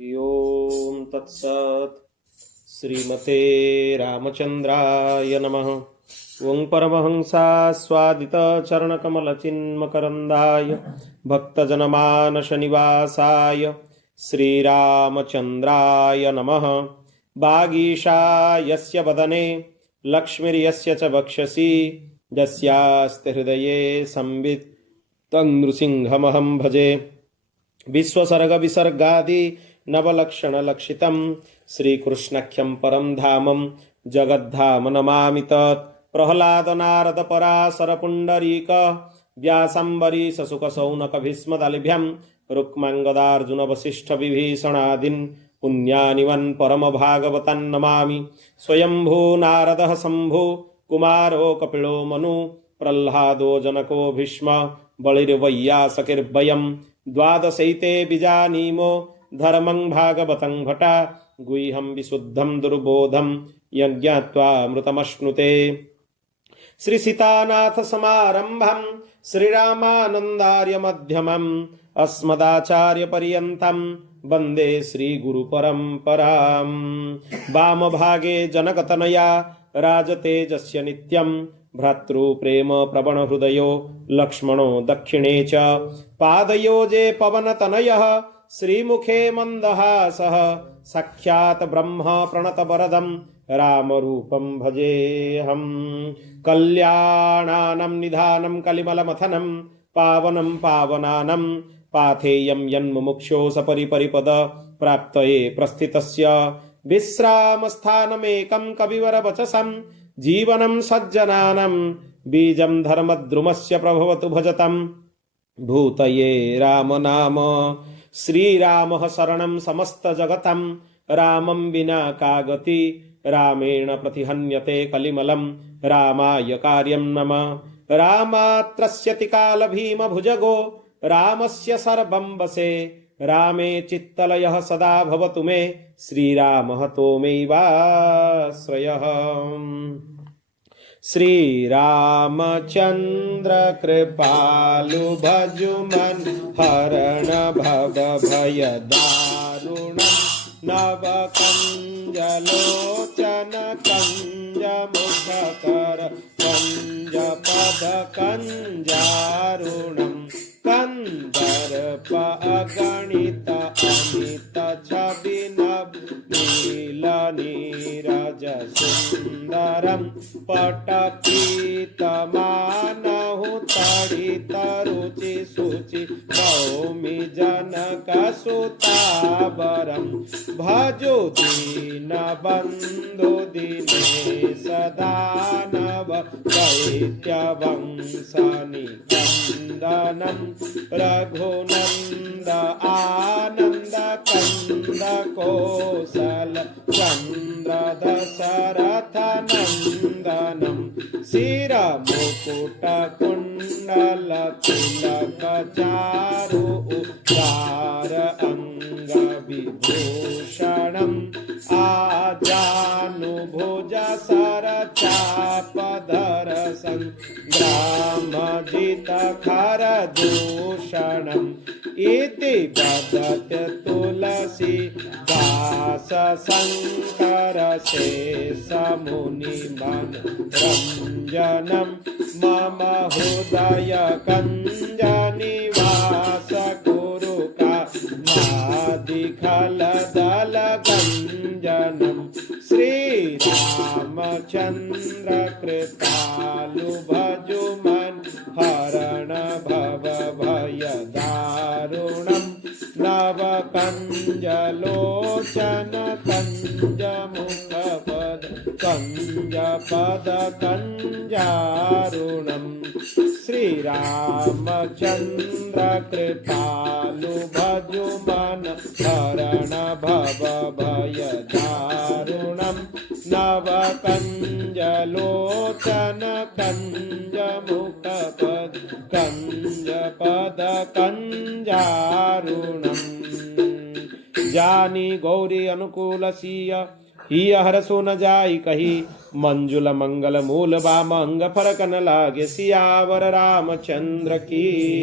ओम तत्सत्। श्रीमते रामचंद्राय नमः। ओं परमहंसास्वादित चरणकमलचिन्मकरन्दाय भक्तजनमानसनिवासाय श्रीरामचन्द्राय नमः। वागीशायस्य वदने लक्ष्मीर्यस्य च वक्षसि यस्यास्ति हृदये संवित् तं नृसिंहमहं भजे। विश्वसर्ग विसर्गादि नवलक्षणलक्षितं श्रीकृष्णाख्यं परं धामं जगद्धाम नमामि तत्। प्रह्लाद नारद पराशर पुण्डरीक व्यासंबरीश शुक शौनक भीष्मदालिभ्यं रुक्माङ्गदार्जुन वसिष्ठ विभीषणादीन् पुण्यानिवन् परम भागवतान् नमामि। स्वयंभू नारदः शम्भु कुमारो कपिलो मनु प्रह्लादो जनको भीष्म बलिर्वैयासकिर्भयम् द्वादशैते बीजानीमो धर्मं भागवतं भटा गुह्यं विशुद्धं दुर्बोधं यज्ञात्वामृतमश्नुते। श्री सीतानाथ समारंभं श्रीरामानन्दार्य मध्यमम् अस्मदाचार्य पर्यन्तं वन्दे श्रीगुरुपरम्पराम्। वामभागे जनकतनया राजतेजस्य नित्यं भ्रातृप्रेम प्रवण हृदयो लक्ष्मणो दक्षिणे च पादयोजे पवनतनयः श्रीमुखे मन्दहासः साक्षात् ब्रह्म प्रणतवरदं रामरूपं भजेऽहम्। कल्याणानं निधानं कलिमलमथनं पावनं पावनानं पाथेयं यन्मुमुक्षो सपरिपरिपद प्राप्तये प्रस्थितस्य विश्रामस्थानमेकं कविवरवचसं जीवनं सज्जनानं बीजं धर्मद्रुमस्य प्रभवतु भजतं भूतये राम नाम। श्रीरामः शरणं समस्तजगतं रामं विना का गति रामेण प्रतिहन्यते कलिमलं रामाय कार्यं नमः। रामात्रस्यति कालभीमभुजगो रामस्य सर्वं वशे रामे चित्तलयः सदा भवतु मे श्रीरामः तोमैवाश्रयः। श्रीरामचन्द्र कृपालु भजुमन् हरण भव भय दारुणं नवकञ्जलोचन कञ्जमुखकर कञ्जपद कञ्जारुणं कंदर्प अगणित अमित छवि नभ नील नीरज सुंदरम पटपीतमानहु तडित रुचि शुचि नौमि जनक सुतावरम भजो दीनबन्धु दिनेश दानव दैत्यवंश निकन्दनं रघुनन्द आनन्द कंद कौशल चन्द्र दशरथ नन्दनं शिरमुकुट कुण्डल तिलक चारु उदार अंग विभूषणम् आजानुभुज सर चापधर संग्रामजित खर दूषणम् इति वदत तुलसी दास शंकर शेष मुनि मन रंजनम मम हृदय कंज निवास गुरु का नादिखल दल गंजनम। श्री रामचंद्र कृपालु भजुमन हरण भव भय दारुणं नव कंजलोचन कंजमुखपद कंजपद कंजारुणं। श्री रामचंद्र कृपालु भजुमन हरण भव भय दारुणं नव कंजलोचन कंजमुखपद कंजपद कंजारुणम्। जानी गौरी अनुकूलसीय हिय हरसो न जाई कही मंजुल मंगल मूल बाम अंग फरक न लागे सियावर रामचंद्र की।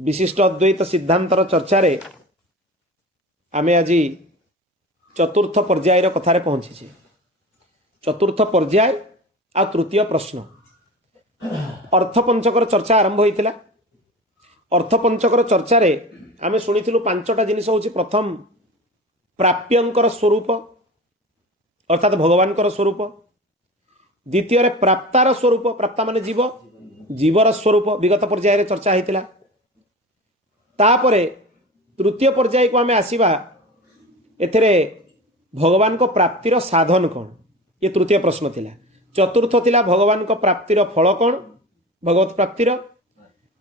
विशिष्ट अद्वैत सिद्धांतर चर्चा रे आमे आज चतुर्थ पर्यायर कथार पहुंची। चतुर्थ पर्याय आ तृतीय प्रश्न अर्थपंचकर चर्चा आरंभ होता। अर्थपंचकर चर्चा रे आमे शुणिथिलु पांचटा जिनिस होछि। प्रथम प्राप्यंकर स्वरूप अर्थात भगवानकर स्वरूप। द्वितीय प्राप्तार स्वरूप, प्राप्ता माने जीव, जीवर स्वरूप विगत पर्याय चर्चा होता। तापरे तृतीय पर्याय को आमे आसीबा एथरे भगवान को प्राप्तिर साधन कौन, ये तृतीय प्रश्न थिला। चतुर्थ थिला भगवान को प्राप्तिर फल कौन, भगवत प्राप्तिर,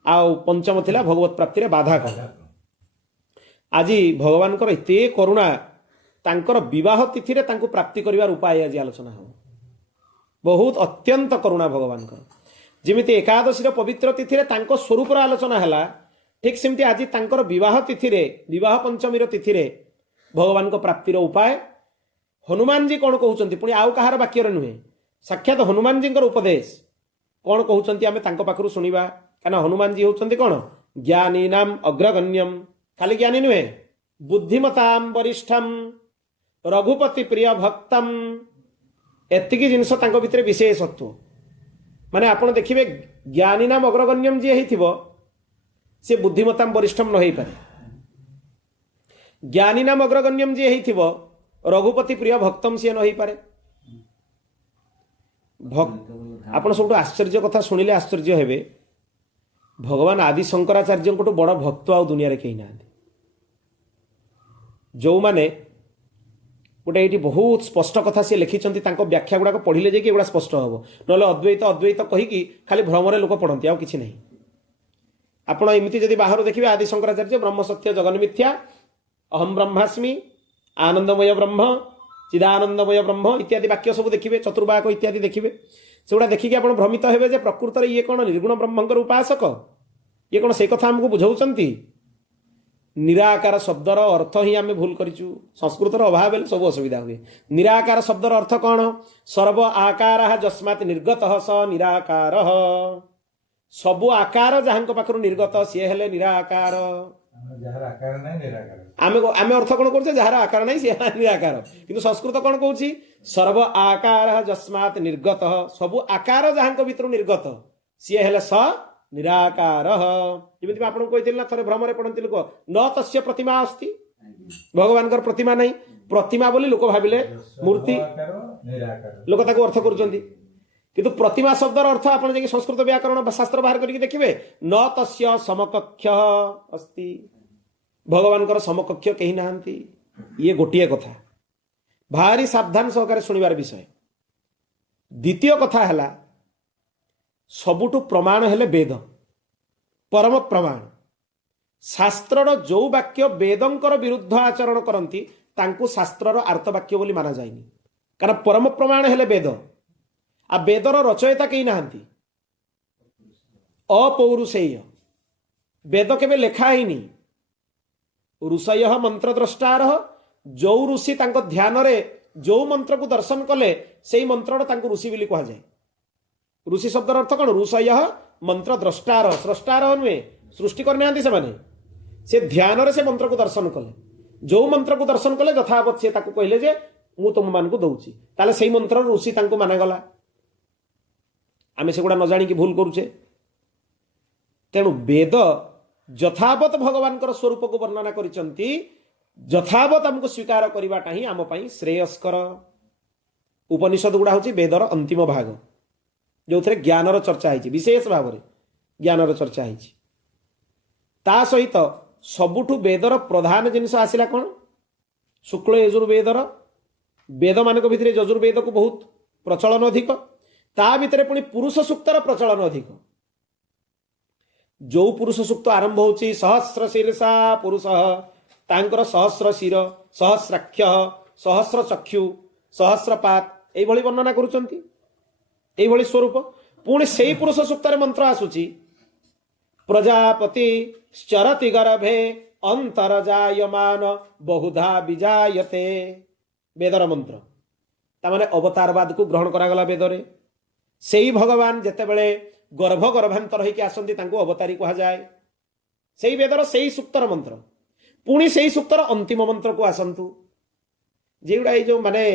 आउ पंचम थिला भगवत प्राप्तिर बाधा कौन। आज भगवान को एते करुणा, तांकर विवाह तिथि रे तांको प्राप्ति करिवार उपाय आज आलोचना हो। बहुत अत्यंत करुणा भगवान को। जिमिति एकादशी रो पवित्र तिथि रे तांको स्वरूप रो आलोचना हला, ठीक सेमती आज तांकर विवाह तिथि रे, विवाह पंचमी रो तिथि रे भगवान को प्राप्तिर उपाय हनुमान जी कौन कहउचंती, पुणी आउ कहार वाक्य रे नुहे, साक्षात हनुमान जी उपदेश कौन कहउचंती आमे तांको पाखरु सुनिबा। काना हनुमान जी होउचंती कौन, ज्ञानी नाम अग्रगण्यम, खाली ज्ञानी नुहे, बुद्धिमताम वरिष्ठम, रघुपति प्रिय भक्तम, एतिकी जिनस तांको भितरे विशेषत्व। माने आपण देखिबे ज्ञानी नाम अग्रगण्यम जी हेथिबो से बुद्धिमताम वरिष्ठम न हेई पारे। ज्ञानी नाम अग्रगण्यम जी हेथिबो रघुपति प्रिय भक्तम सी न हेई पारे। आपण सब आश्चर्य कथा शुणिले आश्चर्य हेबे। भगवान आदि शंकराचार्य को बड़ भक्त आ दुनिया रे कहीं ना। जो माने गोटे ये बहुत स्पष्ट कथा सी लिखिं व्याख्या गुड़ाक पढ़िले जाकि एगुड़ा स्पष्ट हम ना अद्वैत अद्वैत कहीकि खाली भ्रम लोक पढ़ती आउ कि नहीं। आपण एमती जदि बाहर देखिए आदि शंकराचार्य ब्रह्म सत्य जगन मिथ्या अहम ब्रह्मास्मि आनंदमय ब्रह्म चिदानंदमय ब्रह्म इत्यादि वाक्य सब देखिए, चतुर्वाक इत्यादि देखिए। सेगुड़ा देखिए आप भ्रमित हे प्रकृत में ये कौन निर्गुण ब्रह्मंकर उपासक, ये कौन से कथा आमको बुझाऊँच। निराकार शब्दर अर्थ ही आम भूल करिचु। संस्कृतर अभाव हेले सब असुविधा हुए। निराकार शब्दर अर्थ कौन, सर्व आकार जस्मात् निर्गत स निराकार। सबु आकार जहां पाखर निर्गत सी हेले निराकार। आमे अर्थ कौन कर जार आकार नहीं सी निराकार, किंतु संस्कृत कौन कहूँ सर्व आकार जस्मात् निर्गत, सबु आकार जहां भीतर निर्गत सी हेले स निराकार। जमी आप कही ना थे भ्रम पढ़ती लोक न तस्य प्रतिमा अस्ति, भगवान प्रतिमा नहीं। प्रतिमा बोली लोक भाविले मूर्ति, लोक ताको अर्थ करुचंती। किंतु प्रतिमा शब्दर अर्थ आप संस्कृत व्याकरण शास्त्र बाहर करके देखिए न तस्य समकक्ष अस्ति, भगवान समकक्ष कहीं नहांती। ये गोटे कथा भारी सावधान सहकारे शुणिबार विषय। द्वितीय कथा है सबुठु प्रमाण हेले वेद, परम प्रमाण। शास्त्रर जो वाक्य वेदंकर विरुद्ध आचरण करती तांकु शास्त्रर आर्तवाक्य बोली माना जाएनी, कारण परम प्रमाण हेले वेद। आ वेदर रचयिता कहीं नहांती, अपौरुषेय। वेद केबे लेखा हैनी। ऋषय मंत्र द्रष्टार, जो ऋषि तांको ध्यान रे जो मंत्र को दर्शन कले से मंत्र तांको ऋषि बोली कहा जाए। ऋषि शब्दर अर्थ कौन, ऋषय मंत्र द्रष्टार, स्रष्टार नुहे, सृष्टि करना से ध्यान रे से मंत्र को दर्शन कले, जो मंत्र को दर्शन कले यथावत से ताको कहले जे मु तुम मान को दउची, ताले सेही मंत्र ऋषि तांको मानागला। आमे सेगुड़ा न जानी कि भूल करूचे। तेणु वेद यथावत भगवान स्वरूप को वर्णना करिसंती, यथावत हमको स्वीकार करवाटा ही आम पई श्रेयस्कर। उपनिषद गुड़ा हूँ वेदर अंतिम भाग, जो थे ज्ञानर चर्चा है, विशेष भाव में ज्ञानर चर्चा है। ता सहित सबुठु वेदर प्रधान जिनस आसिला कौन, शुक्ल यजुर्वेदर। वेद मान भितर यजुर्वेद को बहुत प्रचलन अधिक, ता भितर पुणी पुरुष सूक्तर प्रचलन अधिक। जो पुरुष सूक्त आरंभ होची सहस्र शीर्षा पुरुष, तांकर सहस्र शिर, सहस्राक्ष, सहस्र चक्षु, सहस्रपात, यही वर्णना करुचंती, यही स्वरूप। पुणी से पुरुष सूक्तर मंत्र आसुची प्रजापति चरति गर्भे अंतरजायमान बहुधा विजायते, वेदर मंत्र। तामाने अवतारवाद को ग्रहण करागला वेदरे। से ही भगवान जेतेबेले गर्भ गर्भांतर होइके आसंती तांको अवतारी कहा जाए। सेई वेदर सेई सूक्तर मंत्र पुणी सेई सूक्तर अंतिम मंत्र को आसतु जेगुड़ा जो माने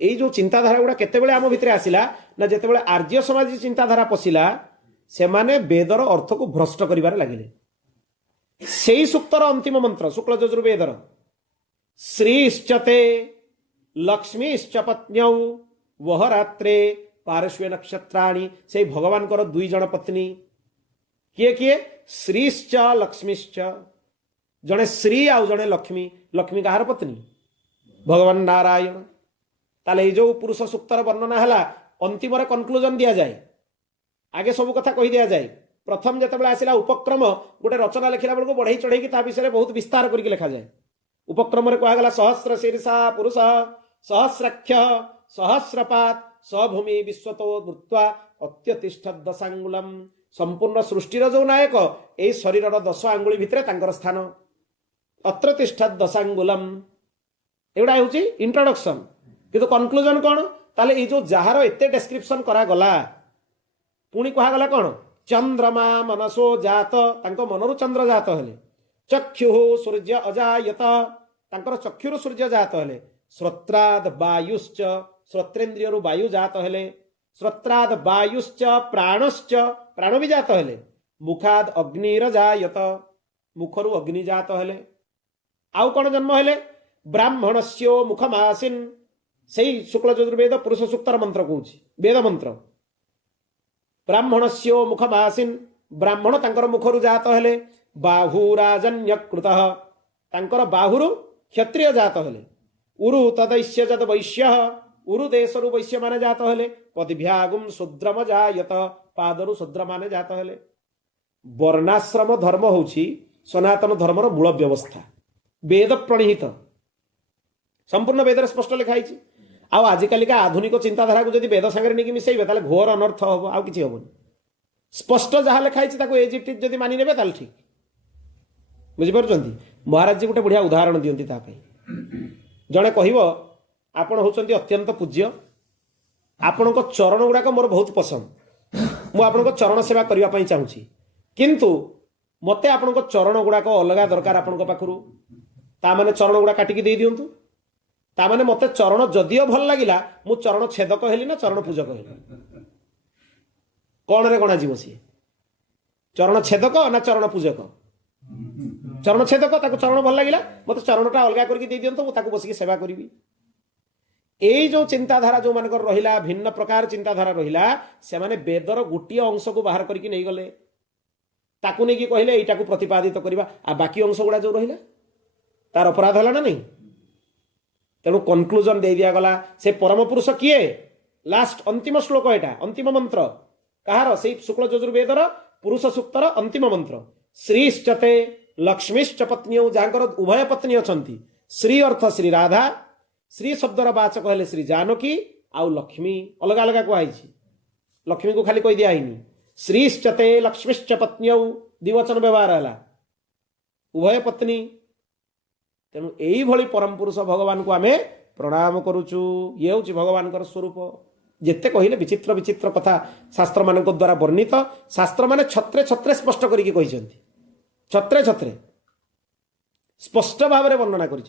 यही जो चिंताधारा गुड़ा केतेबेले आम भितर आसिला ना जेतेबेले आर्य समाज चिंताधारा पशिला से माने वेदर अर्थ को भ्रष्ट करिवार लागिले सेई सूक्तर अंतिम मंत्र शुक्ल यजुर्वेदर श्रीश्चते लक्ष्मीश्च पत्न्यौ वह रात्रे पार्श्वे नक्षत्राणि से भगवान कर दुई जन पत्नी किए किए श्रीश्च लक्ष्मीश्च जड़े श्री आउ जड़े लक्ष्मी लक्ष्मी कहार पत्नी भगवान नारायण ताले जो पुरुष सूक्तर वर्णना है अंतिम कनक्लूजन दि जाए आगे सब कथा कही दिया जाए प्रथम जिते आसला उपक्रम गोटे रचना लिखला बेलू बढ़ई चढ़ई विषय बहुत विस्तार करके लिखा जाए उपक्रम कहगला सहस्र शीर्षा पुरुष सहस्राक्ष सहस्रपात सभूमि विश्वतो नृत्वा अत्यतिष्ठ दशांगुलम संपूर्ण सृष्टिर जो नायक यही शरीर 10 आंगुली भितर स्थान अत्र तिष्ठ दशांगुलम एगुड़ा हूँ इंट्रोडक्शन किंतु कनक्लूजन कौन ताले ये जो जार एत डेस्क्रिप्शन करागला पुणी कहगला कौन चंद्रमा मनसो जात मनरु चंद्र जात हेले चक्षु सूर्य अजायत चक्षुर सूर्य जात हेले श्रोत्राद वायुश्च श्रोत्रेन्द्रिय वायु जात हेले श्रोत्राद वायुश्च प्राणश्च प्राण भी जात हेले मुखाद अग्निर जायत मुखरु अग्नि जात हेले आउ कौन जन्म हेले ब्राह्मणस्यो मुखमासीन से शुक्ल यजुर्वेद पुरुष सूक्तर मंत्र कहूँ वेद मंत्र ब्राह्मणस्यो मुखमासीन ब्राह्मण तांकर मुखरु जात हेले बाहुराजन्यकृत तांकर बाहुरु क्षत्रिय जात हेले उरु तदैश्य जद वैश्य उरु देशरु वैश्य माने जात हेले पदिभ्यागुम शूद्रम जायत पादरु शूद्र माने जात हेले वर्णाश्रम धर्म होछि सनातन धर्मर मूल व्यवस्था वेद प्रणीहित संपूर्ण वेद स्पष्ट लिखाई आउ आजिकालिका आधुनिक चिंताधारा को जब वेद सागर नहीं मिसेबे ताले घोर अनर्थ हम आउ किछि हबोनी स्पष्ट जहाँ लिखाई ताको एज इट इज जदि मानि नेबे ताले ठीक बुझिपारुचंती महाराज जी गोटे बढ़िया उदाहरण दियंती तापई जड़े कहब आपण होचंती अत्यंत पूज्य आपण चरण गुड़ाक मोर बहुत पसंद मु आपण चरण सेवा करने चाहूँगी किंतु मते आपण चरण गुड़ाक अलग दरकार आपण पाखु ताने चरण गुड़ा काटिकी दे दिंतु ताने मते चरण जदियो भल लगिला मु चरण छेदक हेली ना चरण पूजक हेली कौन रे गणा जीव सी चरण छेदक ना चरण पूजक चरण छेदक ताको चरण भल लगिला मते चरणटा अलगा करके दे दिंतु मु ताको बसिकी सेवा करी यही जो चिंताधारा जो मान रहा भिन्न प्रकार चिंताधारा रहा से माने वेदर गोटे अंश को बाहर करके नहीं गले ताकू नहीं कहले यहीटा को प्रतिपादित करवा आ बाकी अंश गुड़ा जो रहा तार अपराध है ना नहीं तेणु कनक्लूजन दे दिया गला से परम पुरुष किए लास्ट अंतिम श्लोक एटा अंतिम मंत्र कहार से शुक्ल यजुर्वेदर पुरुष सूक्तर अंतिम मंत्र श्रीश्चते लक्ष्मीश्च पत्नियों जहाँ उभय पत्नी अछंती श्री अर्थ श्री राधा श्री शब्दर वाचक हेले श्री जानकी आउ लक्ष्मी अलग अलग कहुई लक्ष्मी को खाली कही दिया श्रीश्चते लक्ष्मीश्च पत्नियों द्विवचन व्यवहार है उभय पत्नी तेणु यही परम पुरुष भगवान को आम प्रणाम करुचु ये हूँ भगवान स्वरूप जिते कहले विचित्र विचित्र कथा शास्त्र मान द्वारा वर्णित शास्त्र माने छत्रे छत्रे स्पष्ट करके छत्रे छत्रे स्पष्ट भाव में वर्णना कर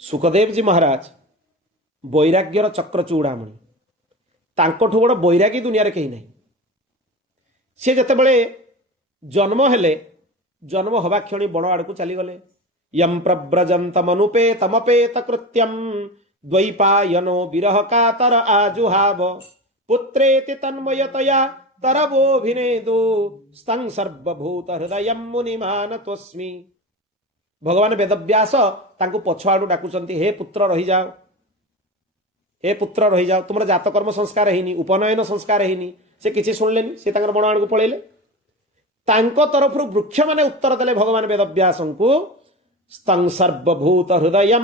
सुखदेव जी महाराज वैराग्यर चक्र चूड़ामणि तांकठु बड़ वैरागी दुनिया रे कहीं नहीं सी जिते जन्म हेले जन्म हवा क्षणी बण आड़ को चलीगले यम प्रव्रजंत मनुपेतमपेत कृत्यम द्वैपायनो विरह कातर आजुहाव पुत्रेति तन्मयतया तरवोभिनेदु स्तं सर्वभूत हृदय मुनिमान तस्मी भगवान वेदव्यास तांको पछआडू डाकुचंती हे पुत्र रही जाओ हे पुत्र रही जाओ तुम जातकर्म संस्कार हैनी उपनयन संस्कार हैनी से किसी शुणिलेनी से बण आड़ को पलैले तांको तरफ वृक्ष माने उत्तर देले भगवान वेदव्यास को स्तं सर्वभूत हृदय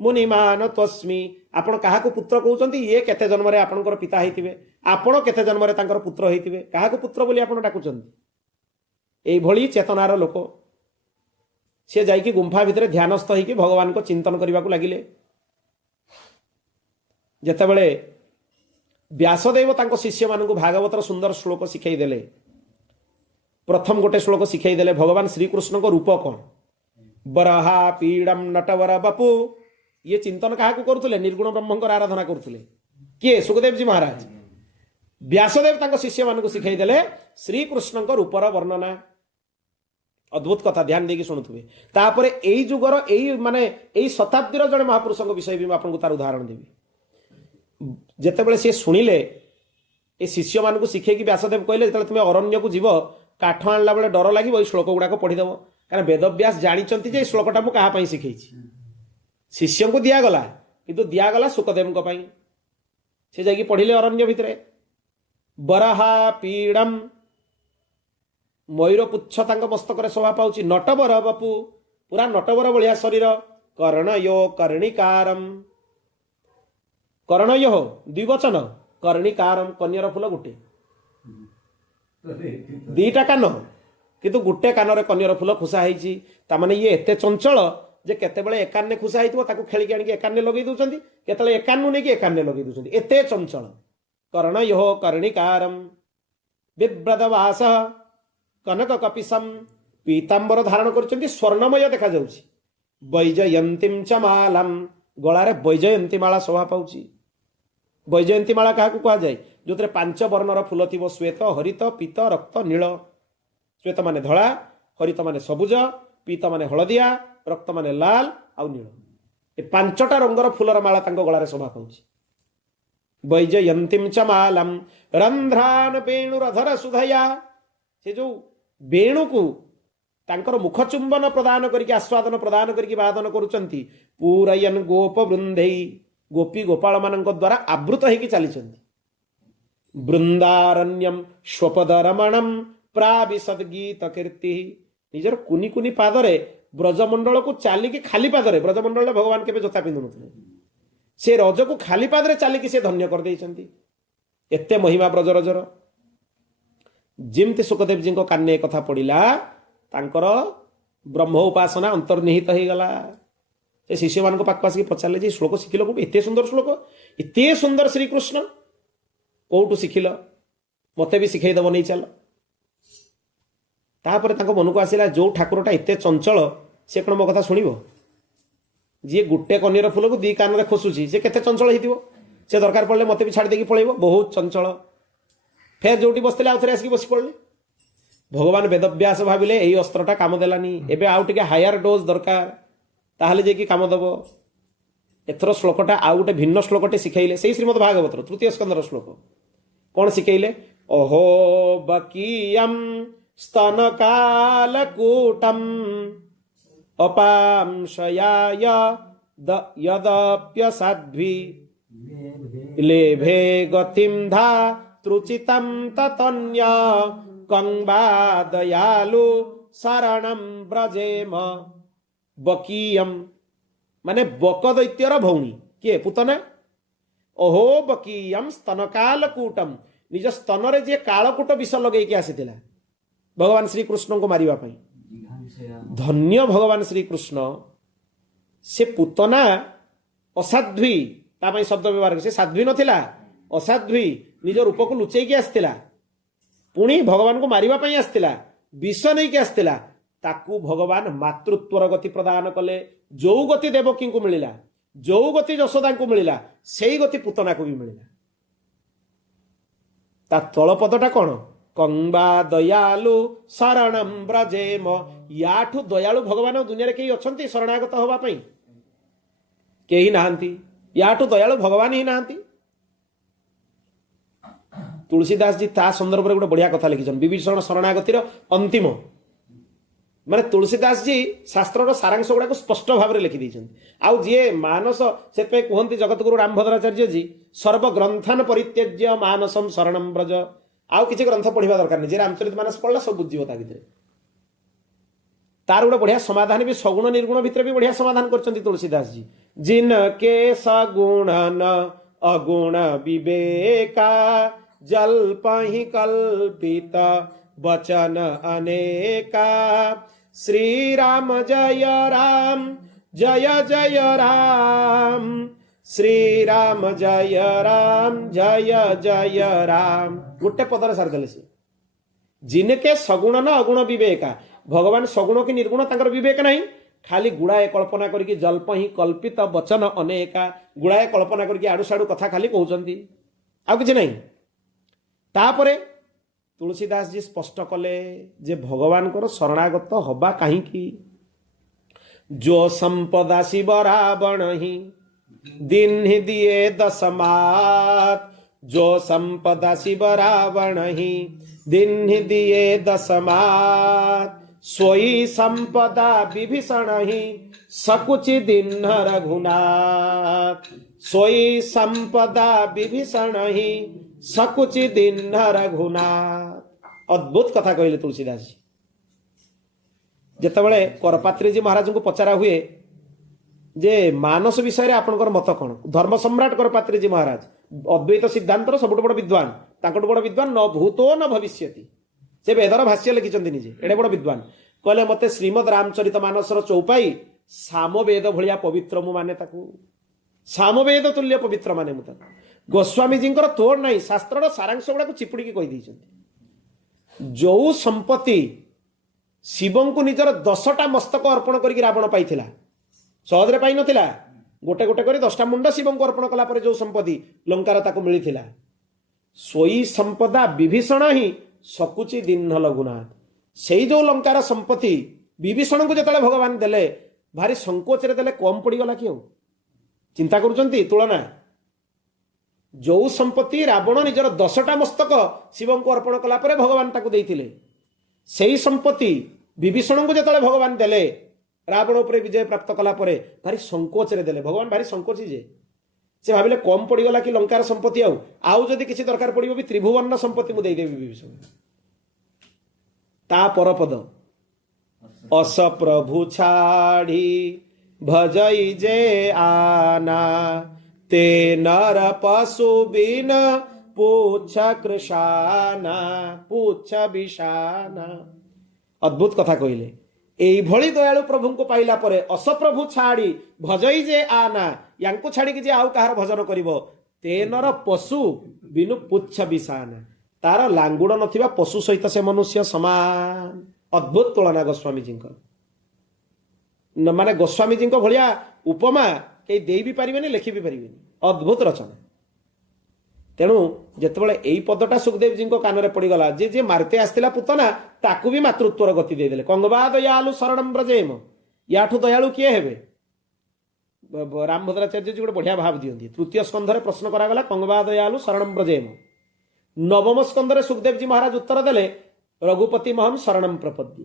मुनिमान तस्मी आपण कहा पुत्र कहते ये केते जन्म रे आपणकर पिता होइतिबे आपण केते जन्म रे तांकर पुत्र होइतिबे कहा पुत्र बोली आपण डाकुचंती एई भली चेतनार लोक सी जाइकी गुंफा भितर ध्यानस्थ होइकी भगवान को चिंतन करने को लगिले जेतेबेले व्यासदेव तांको शिष्य मानक भागवतर सुंदर श्लोक शिखई देले प्रथम गोटे श्लोक शिखईदेले भगवान श्रीकृष्ण को रूप कौन बरहा पीड़म नटवर बपु ये चिंतन क्या करुले निर्गुण ब्रह्म आराधना करुले किए सुखदेव जी महाराज व्यासदेव शिष्य मान शिखईदेले श्रीकृष्ण रूपर वर्णना अद्भुत कथा ध्यान देकी शुणुवे तापर यही जुगर यही माने यही शताब्दीर जड़े महापुरुषों विषय भी आपको तार उदाहरण देवी जितेबाला सी शुणिले ये शिष्य मान शिखेकी व्यासदेव कहले जो तुम अरण्य को जीव काठ आणला बेले डर लगे श्लोक गुड़ाक पढ़ीदेव क्या वेदव्यास जानते जे श्लोकटा मुझे क्या शिखई शिष्य को दिगला कि दिगला सुखदेव से जाकि पढ़िले अरण्य भितर बरहा पीड़म मयूर पुच्छ मस्तक शोभा पाऊँ नटवर बपु पूरा नटवर भाया शरीर कर्णयो कर्णिकारम कर्णयो द्विवचन कर्णिकारम कन्यर फूल गोटे दीटा कान किंतु गोटे कान कन्यर फूल खुसा होने ये एत चंचल जे केतेबेले एकान्ने खुसा होता खेलिक आनिक एकान्ने लगे दूसरी केतले एकान्नु नहीं एकान्ने लगे दूसरी एते चंचल कर्णयो कर्णिकारम बिभ्रदवास कनक कपिशम पीतांबर धारण कर स्वर्णमय देखा जाउछि वैजयंतीम च मालम गलारे वैजयंती माला शोभा पाउछि वैजयंती माला क्या कह जाए जो 5 वर्णर फूल थी श्वेत हरित पीत रक्त नील श्वेत माने धला हरित माने सबुज पीत माने हलदिया रक्त माने लाल आउ नील ए 5टा रंगर फूलर माला गलारे शोभा पाउछि वैजयंतीम च मालम रंध्रान वेणुरधर सुधया से जो वेणु को तांकर मुख चुंबन प्रदान करके आस्वादन प्रदान करके वादन करुचंती पूरयन गोप वृंदे गोपी गोपाल मान द्वारा आवृत होगी चली वृंदारण्यम स्वपदरमणम प्राविशद गीत कीर्ति निजर कुनी कुनी पादरे ब्रजमंडल को चलिकी खाली पादरे ब्रजमंडल भगवान के जोता पिंधु नथिले से रज को खाली पादरे चलिकी से धन्य कर देइछंती एते महिमा ब्रज रजर जिमती सुखदेव जी कान्ने कथा पड़ा तांकर ब्रह्म उपासना अंतर्निहित हो गला से शिष्य मान पाक आसिक पचारे जे श्लोक शिखिल कौट एत सुंदर श्लोक एत सुंदर श्रीकृष्ण कौटू शिखिल मत भी शिखईदेव नहीं चल तापर मन को आसला जो ठाकुरटा एत चंचल से कौन मो कथा शुण जी गोटे कनियर फूल को दी कान खोसुची से केते चंचल हो से दरकार पड़े मत भी छाड़ी पलैब बहुत चंचल फेर जो बसते आउ थे आसिक बस पड़े भगवान वेदव्यास भाविले यही अस्त्रटा काम देलानी एबे आउ टिके हायर डोज दरकार ताहले जे कि काम दब एथर श्लोकटा आउ गोटे भिन्न श्लोकटे शिखैले से श्रीमद् भागवतर तृतीय स्कंदर श्लोक कौन शिखैले अहो बकीयम स्तन कालकूटम अपांशयाय यदप्यसाध्वी लेभे गतिम धा त्रुचितम ततन्य कंबा दयालु शरणम ब्रजेम बकीयम माने बक दैत्यर भौणी किए पुतना अहो बकीयम स्तनकालकूटम निज स्तन रे जे कालकूट विष लगे आसीथिला भगवान श्रीकृष्ण को मारिबा पई धन्य भगवान श्रीकृष्ण से पुतना असाध्वी तापाई शब्द व्यवहार से साध्वी नथिला असाध्वी निज रूप को लुचेकी आसला पुणी भगवान को मारिबा पई आसला विष नहीं के आसला ताकू भगवान मातृत्वर गति प्रदान कले जो गति देवकी को मिलिला जो गति यशोदा को मिलिला से गति पुतना को भी मिलिला ता तलपदटा कौन कंबा दयालु शरणम ब्रजेम याठू दयालु भगवान दुनिया कई अच्छा शरणागत हवा पई कहीं नहांती याठू दयालु भगवान ही नहांती तुलसीदास जी ता संदर्भ में गोटे बढ़िया कथा लिखिछन विभीषण शरणागतिर अंतिम माने तुलसीदास जी शास्त्र सारांश गुड़ा स्पष्ट भाव में लिखि देइछन आउ जी मानस से कहते जगतगुरु रामभद्राचार्य जी सर्वग्रंथान परित्यज्य मानसम शरणम ब्रज आउ किसी ग्रंथ पढ़ा दरकार नहीं जे रामचरित मानस पढ़ला सब बुझीव ता भितर तार गोटे बढ़िया समाधान भी सगुण निर्गुण भितर भी बढ़िया समाधान करछन्ती तुलसीदास जी जिन के सगुण न अगुण विवेका जल्पहि कल्पित वचन अनेका श्री राम जय जय राम श्री राम जय जय राम गोटे पदर सारिदेले से जिनके सगुण न अगुण विवेका भगवान सगुण कि निर्गुण तांकर विवेक नहीं खाली गुड़ाए कल्पना करके जल्प ही कल्पित वचन अनेका गुड़ाए कल्पना करके आड़ू साड़ू कथा खाली कहउचंती आ किछि नहीं। तापरे तुलसीदास जी स्पष्ट कले जे भगवान को शरणागत हवा कहीं जो संपदा शिव रावण ही दिन ही दिए दशमात जो संपदा शिव रावण ही दिन ही दिए दशमात सोई संपदा विभीषण ही सकुचि दिन रघुनाथ सोई संपदा विभीषण ही सकुचि दिन रघुनाथ। अद्भुत कथा कहले तुलसीदास जी। जेतबेले करपात्री जी महाराज को पचारा हुए जे मानस विषय आपनकर मत कौन धर्म सम्राट करपात्री जी महाराज अद्वैत सिद्धांतर सबुठ बड़ विद्वान ताकट बड़ विद्वान न भूतो न भविष्यति से वेदर भाष्य लिखिंट निजे एडे बड़ विद्वान कहले मते श्रीमद रामचरित मानसर चौपाई सामवेद भलिया पवित्र मु माने ताकू सामवेद तुल्य पवित्र माने मु ताकू गोस्वामी जी तोड़ नहीं शास्त्र सारांश गुड़ा चिपुड़ी कही दी जो संपत्ति शिव को निजर 10टा मस्तक अर्पण करके रावण पाइथिला सहजरे पाई नथिला गोटे गोटे कर 10टा मुंड शिव को अर्पण कला पर जो संपत्ति लंकार ताको मिलिथिला सोई संपदा विभीषण ही सकुचि दिन लघुनाथ से जो लंकार संपत्ति विभीषण को जिते भगवान देले भारी संकोच रे देले कम पड़गला कि चिंता करुचंती तुलना जो संपत्ति रावण निजर 10टा मस्तक शिव को अर्पण कला पर भगवान ताको देइथिले से संपत्ति विभीषण को जिते भगवान देले रावण उपर विजय प्राप्त कला पर भारी संकोच रे देले भगवान भारी संकोची जे से भाविले कम पड़गला कि लंकार संपत्ति आउ जदि किसी दरकार पड़ो भी त्रिभुवन संपत्ति मुझे देदेवी विभीषण ता परपद अस प्रभु छाड़ी भजई जे आना ते नर पशु बिन पूछ कृशाना पूछ विषाना। अद्भुत कथा कहले एभली दयालु प्रभु को पाइला परे असप्रभु छाड़ी भजई जे आना यांको छाड़ी कि जे आउ कहार भजन करिवो तेनर पशु बिनु पुच्छ विषाना तार लांगुड़ नथिबा पशु सहित से मनुष्य समान। अद्भुत तुलना गोस्वामी जी माने गोस्वामी जी भलिया उपमा कई दे भी पारिबेनी लिखि भी पारिबेनी अद्भुत रचना। तेणु जितेबाला यही पदटा सुखदेव जी कान में पड़गला जे जे मारते आसला पुतना ताकू भी मातृत्वर गति देदेले कंगवा दयालु शरणम ब्रजेम याठू दयालु किए हेबे राम भद्राचार्य जी गोटे बढ़िया भाव दियंती तृतीय स्कंधरे प्रश्न करागला कंगवा दयालु शरणम ब्रजेम नवम स्कंधरे सुखदेव जी महाराज उत्तर देले रघुपति महम शरणम प्रपद्ये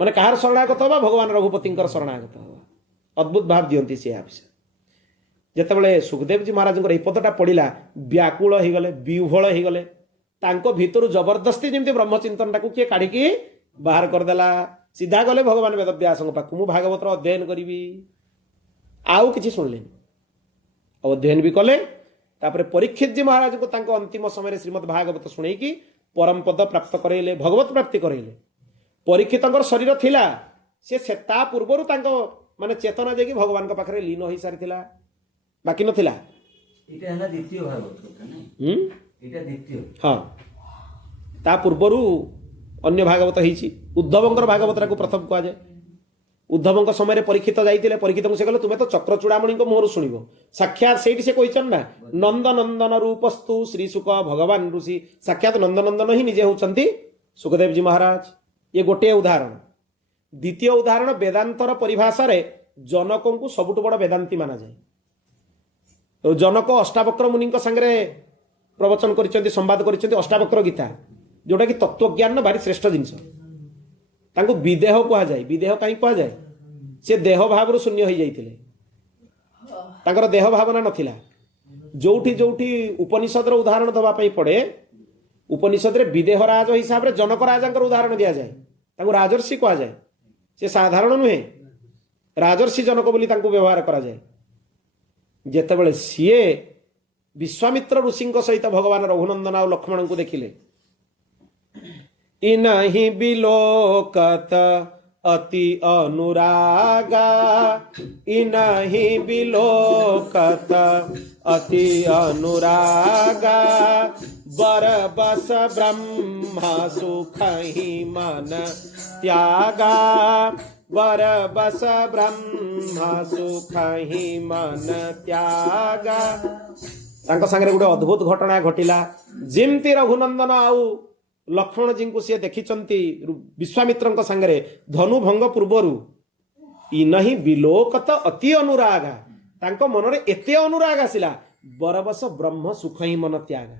माने कहार शरणागत हवा भगवान रघुपति शरणागत हवा अद्भुत भाव दियंती से विषय जितेबाला सुखदेव जी महाराज यही पदटा पड़ा व्याकुल हो गले विह्वल हो गले तांको भितर जबरदस्ती जमी ब्रह्मचिंतन टाक किए काढ़ी बाहर करदेला सीधा गले भगवान वेदव्यास पाक मु भागवत अध्ययन करी आउ कि शुणिले अध्ययन भी कले तापर परीक्षित जी महाराज को तांको अंतिम समय श्रीमद भागवत शुणेकी परम पद प्राप्त करैले भगवत प्राप्ति करैले परीक्षित शरीर थिला से ता पूर्वर माने चेतना जाकि भगवान पाखे लीन हो सारी बाकी नथिला द्वितीय हाँ ता पूर्वरु अन्य भागवत होईची उद्धवंकर भागवत को प्रथम कह जाए उद्धवंक समय परीक्षित जाइए परीक्षित को से कहले तुमे तो चक्र चूड़ामणि मोहर शुणव साक्षात से कहन ना नंद नंदन रूपस्तु श्री सुख भगवान ऋषि साक्षात नंदनंदन ही निजे होती सुखदेव जी महाराज ये गोटे उदाहरण। द्वितीय उदाहरण वेदांतर परिभाषा रे जनकों को सबुठ बड़ वेदांती माना जाए जनक अष्टावक्र मुनि संगे प्रवचन कर संवाद कर अष्टावक्र गीता जोटा कि तत्वज्ञान भारी श्रेष्ठ जिनस तांको विदेह कह जाए विदेह कहीं कह जाए से देह भाव शून्य हो जाते देह भावना नथिला जोठी जोठी उपनिषद उदाहरण दवाई पड़े उपनिषद रे विदेह राज हिसाब से जनक राजा उदाहरण दि जाए तांको राजर्षि कह जाए से साधारण नुहे राजर्षि जनक बोली तांको व्यवहार करा जाए जेतेबेले सीए विश्वामित्र ऋषि सहित भगवान रघुनंदन और लक्ष्मण को देखिले इनहि बिलोकत अति अनुरागा इनहि बिलोकत अति अनुरागा बर बस ब्रह्म सुख ही मन त्यागा बर बस ब्रह्म सुख ही मन त्यागा। ତାଙ୍କ ସାଙ୍ଗରେ ଗୋଟେ ଅଦ୍ଭୁତ ଘଟଣା ଘଟିଲା। ଯେମିତି ରଘୁନନ୍ଦନ ଆଉ ଲକ୍ଷ୍ମଣଜୀଙ୍କୁ ସିଏ ଦେଖିଛନ୍ତି ବିଶ୍ୱାମିତ୍ରଙ୍କ ସାଙ୍ଗରେ ଧନୁ ଭଙ୍ଗ ପୂର୍ବରୁ ଇନହିଁ ବିଲୋକତ ଅତି ଅନୁରାଗ, ତାଙ୍କ ମନରେ ଏତେ ଅନୁରାଗ ଆସିଲା ବରବସ ବ୍ରହ୍ମ ସୁଖ ହିଁ ମନ ତ୍ୟାଗ।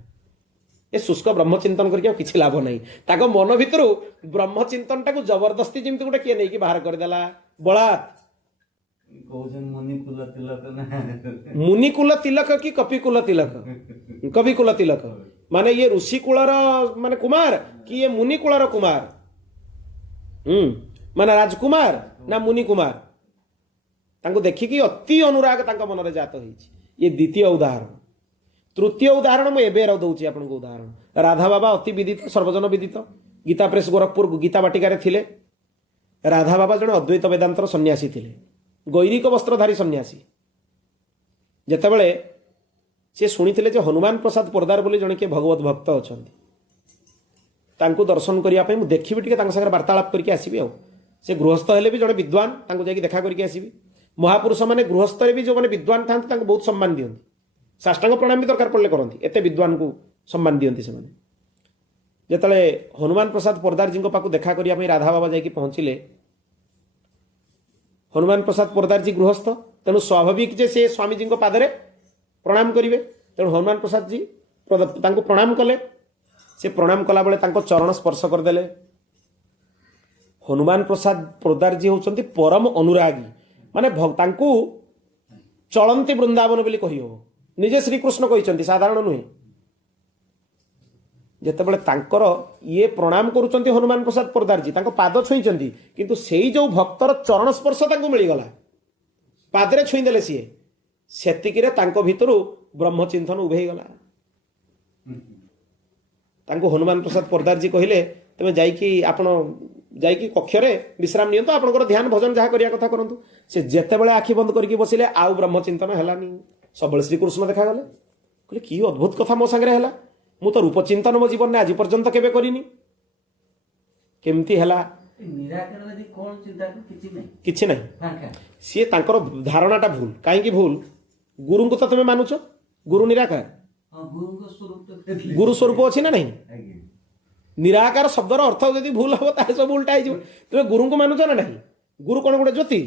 ଏ ଶୁଷ୍କ ବ୍ରହ୍ମ ଚିନ୍ତନ କରିକି ଆଉ କିଛି ଲାଭ ନାହିଁ। ତାଙ୍କ ମନ ଭିତରୁ ବ୍ରହ୍ମ ଚିନ୍ତନଟାକୁ ଜବରଦସ୍ତି ଯେମିତି ଗୋଟେ କିଏ ନେଇକି ବାହାର କରିଦେଲା ବଳାତ୍। ମୁନିକୁଲ ତିଲକ କି କପିକୁଲ ତିଲକ? କବିକୁଲ ତିଲକ ମାନେ ଇଏ ଋଷି କୁଳର ମାନେ କୁମାର କି ଇଏ ମୁନି କୁଳର କୁମାର? ମାନେ ରାଜକୁମାର ନା ମୁନି କୁମାର? ତାଙ୍କୁ ଦେଖିକି ଅତି ଅନୁରାଗ ତାଙ୍କ ମନରେ ଜାତ ହେଇଛି। ଇଏ ଦ୍ୱିତୀୟ ଉଦାହରଣ। ତୃତୀୟ ଉଦାହରଣ ମୁଁ ଏବେ ଦଉଛି ଆପଣଙ୍କୁ ଉଦାହରଣ। ରାଧା ବାବା ଅତି ବିଦିତ, ସର୍ବଜନ ବିଦିତ, ଗୀତା ପ୍ରେସ ଗୋରଖପୁର ଗୀତା ବାଟିକାରେ ଥିଲେ। ରାଧା ବାବା ଜଣେ ଅଦ୍ୱୈତ ବେଦାନ୍ତର ସନ୍ନ୍ୟାସୀ ଥିଲେ, ଗୈରିକ ବସ୍ତ୍ରଧାରୀ ସନ୍ନ୍ୟାସୀ। ଯେତେବେଳେ ସେ ଶୁଣିଥିଲେ ଯେ ହନୁମାନ ପ୍ରସାଦ ପୋର୍ଦାର ବୋଲି ଜଣେ କିଏ ଭଗବତ ଭକ୍ତ ଅଛନ୍ତି, ତାଙ୍କୁ ଦର୍ଶନ କରିବା ପାଇଁ ମୁଁ ଦେଖିବି, ଟିକେ ତାଙ୍କ ସାଙ୍ଗରେ ବାର୍ତ୍ତାଳାପ କରିକି ଆସିବି। ଆଉ ସେ ଗୃହସ୍ଥ ହେଲେ ବି ଜଣେ ବିଦ୍ୱାନ, ତାଙ୍କୁ ଯାଇକି ଦେଖା କରିକି ଆସିବି। ମହାପୁରୁଷ ମାନେ ଗୃହସ୍ଥରେ ବି ଯେଉଁମାନେ ବିଦ୍ୱାନ ଥାନ୍ତି ତାଙ୍କୁ ବହୁତ ସମ୍ମାନ ଦିଅନ୍ତି, ସାଷ୍ଟାଙ୍ଗ ପ୍ରଣାମ ବି ଦରକାର ପଡ଼ିଲେ କରନ୍ତି, ଏତେ ବିଦ୍ୱାନଙ୍କୁ ସମ୍ମାନ ଦିଅନ୍ତି ସେମାନେ। ଯେତେବେଳେ ହନୁମାନ ପ୍ରସାଦ ପୋର୍ଦାରଜୀଙ୍କ ପାଖକୁ ଦେଖା କରିବା ପାଇଁ ରାଧା ବାବା ଯାଇକି ପହଞ୍ଚିଲେ, ହନୁମାନ ପ୍ରସାଦ ପୋର୍ଦାରଜୀ ଗୃହସ୍ଥ, ତେଣୁ ସ୍ୱାଭାବିକ ଯେ ସେ ସ୍ୱାମୀଜୀଙ୍କ ପାଦରେ ପ୍ରଣାମ କରିବେ। ତେଣୁ ହନୁମାନ ପ୍ରସାଦଜୀ ତାଙ୍କୁ ପ୍ରଣାମ କଲେ। ସେ ପ୍ରଣାମ କଲାବେଳେ ତାଙ୍କ ଚରଣ ସ୍ପର୍ଶ କରିଦେଲେ। ହନୁମାନ ପ୍ରସାଦ ପୋର୍ଦାରଜୀ ହେଉଛନ୍ତି ପରମ ଅନୁରାଗୀ, ମାନେ ତାଙ୍କୁ ଚଳନ୍ତି ବୃନ୍ଦାବନ ବୋଲି କହିହେବ। ନିଜେ ଶ୍ରୀକୃଷ୍ଣ କହିଛନ୍ତି, ସାଧାରଣ ନୁହେଁ। ଯେତେବେଳେ ତାଙ୍କର ଇଏ ପ୍ରଣାମ କରୁଛନ୍ତି ହନୁମାନ ପ୍ରସାଦ ପୋର୍ଦାରଜୀ, ତାଙ୍କ ପାଦ ଛୁଇଁଛନ୍ତି, କିନ୍ତୁ ସେଇ ଯେଉଁ ଭକ୍ତର ଚରଣ ସ୍ପର୍ଶ ତାଙ୍କୁ ମିଳିଗଲା, ପାଦରେ ଛୁଇଁଦେଲେ ସିଏ, ସେତିକିରେ ତାଙ୍କ ଭିତରୁ ବ୍ରହ୍ମଚିନ୍ତନ ଉଭେଇଗଲା। ତାଙ୍କୁ ହନୁମାନ ପ୍ରସାଦ ପୋର୍ଦାରଜୀ କହିଲେ, ତମେ ଆପଣ ଯାଇକି କକ୍ଷରେ ବିଶ୍ରାମ ନିଅନ୍ତୁ, ଆପଣଙ୍କର ଧ୍ୟାନ ଭଜନ ଯାହା କରିବା କଥା କରନ୍ତୁ। ସେ ଯେତେବେଳେ ଆଖି ବନ୍ଦ କରିକି ବସିଲେ ଆଉ ବ୍ରହ୍ମଚିନ୍ତନ ହେଲାନି। ସବୁବେଳେ ଶ୍ରୀକୃଷ୍ଣ ଦେଖାଗଲେ। କହିଲେ କି ଅଦ୍ଭୁତ କଥା ମୋ ସାଙ୍ଗରେ ହେଲା, ମୁଁ ତ ରୂପ ଚିନ୍ତନ ମୋ ଜୀବନରେ ଆଜି ପର୍ଯ୍ୟନ୍ତ କେବେ କରିନି, କେମିତି ହେଲା? କିଛି ନାହିଁ। ସିଏ ତାଙ୍କର ଧାରଣାଟା ଭୁଲ। କାହିଁକି ଭୁଲ? ଗୁରୁଙ୍କୁ ତ ତମେ ମାନୁଛ, ଗୁରୁ ନିରାକାର, ଗୁରୁ ସ୍ୱରୂପ ଅଛି ନା ନାହିଁ? ନିରାକାର ଶବ୍ଦର ଅର୍ଥ ଯଦି ଭୁଲ ହବ ତାହେଲେ ସବୁ ଉଲ୍ଟା ହେଇଯିବ। ତୁମେ ଗୁରୁଙ୍କୁ ମାନୁଛ ନା ନାହିଁ? ଗୁରୁ କ'ଣ ଗୋଟେ ଜ୍ୟୋତି?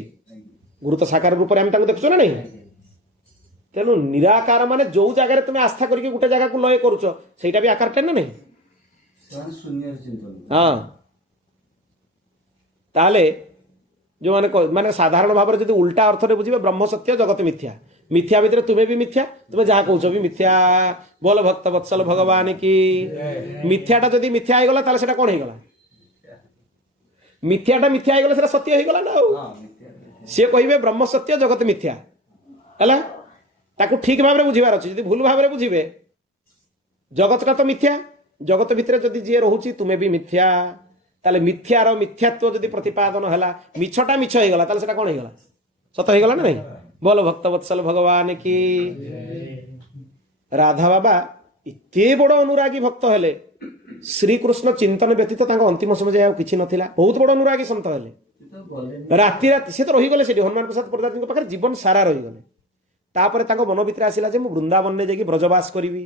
ଗୁରୁ ତ ସାକାର ରୂପରେ ଆମେ ତାଙ୍କୁ ଦେଖୁଛ ନା ନାହିଁ? ତେଣୁ ନିରାକାର ମାନେ ଯୋଉ ଜାଗାରେ ତୁମେ ଆସ୍ଥା କରିକି ଗୋଟେ ଜାଗାକୁ ଲୟ କରୁଛ, ସେଇଟା ବି ଆକାରଟା ନା ନାହିଁ? ହଁ। ତାହେଲେ ଯେଉଁମାନେ ମାନେ ସାଧାରଣ ଭାବରେ ଯଦି ଉଲ୍ଟା ଅର୍ଥରେ ବୁଝିବେ, ବ୍ରହ୍ମ ସତ୍ୟ ଜଗତ ମିଥ୍ୟା, ମିଥ୍ୟା ଭିତରେ ତୁମେ ବି ମିଥ୍ୟା, ତୁମେ ଯାହା କହୁଛ ବି ମିଥ୍ୟା। ବୋଲ ଭକ୍ତ ବତ୍ସଲ ଭଗବାନ କି। ମିଥ୍ୟାଟା ଯଦି ମିଥ୍ୟା ହେଇଗଲା ତାହେଲେ ସେଟା କ'ଣ ହେଇଗଲା? ମିଥ୍ୟାଟା ମିଥ୍ୟା ହେଇଗଲା ସେଟା ସତ୍ୟ ହେଇଗଲା ନା। ଆଉ ସିଏ କହିବେ ବ୍ରହ୍ମ ସତ୍ୟ ଜଗତ ମିଥ୍ୟା ହେଲା। ତାକୁ ଠିକ ଭାବରେ ବୁଝିବାର ଅଛି। ଯଦି ଭୁଲ ଭାବରେ ବୁଝିବେ, ଜଗତଟା ତ ମିଥ୍ୟା, ଜଗତ ଭିତରେ ଯଦି ଯିଏ ରହୁଛି ତୁମେ ବି ମିଥ୍ୟା, ତାହେଲେ ମିଥ୍ୟାର ମିଥ୍ୟାତ୍ୱ ଯଦି ପ୍ରତିପାଦନ ହେଲା, ମିଛଟା ମିଛ ହେଇଗଲା, ତାହେଲେ ସେଟା କ'ଣ ହେଇଗଲା? ସତ ହେଇଗଲା ନା ନାହିଁ? ବୋଲ ଭକ୍ତ ବତ୍ସଲ ଭଗବାନ କି। ରାଧା ବାବା ଏତେ ବଡ଼ ଅନୁରାଗୀ ଭକ୍ତ ହେଲେ, ଶ୍ରୀକୃଷ୍ଣ ଚିନ୍ତନ ବ୍ୟତୀତ ତାଙ୍କ ଅନ୍ତିମ ସମୟ ଯାଏ ଆଉ କିଛି ନଥିଲା। ବହୁତ ବଡ଼ ଅନୁରାଗୀ ସନ୍ଥ ହେଲେ। ରାତି ସେ ତ ରହିଗଲେ ସେଠି ହନୁମାନ ପ୍ରସାଦ ପୋର୍ଦାରଜୀଙ୍କ ପାଖରେ, ଜୀବନ ସାରା ରହିଗଲେ। ତାପରେ ତାଙ୍କ ମନ ଭିତରେ ଆସିଲା ଯେ ମୁଁ ବୃନ୍ଦାବନରେ ଯାଇକି ବ୍ରଜବାସ କରିବି।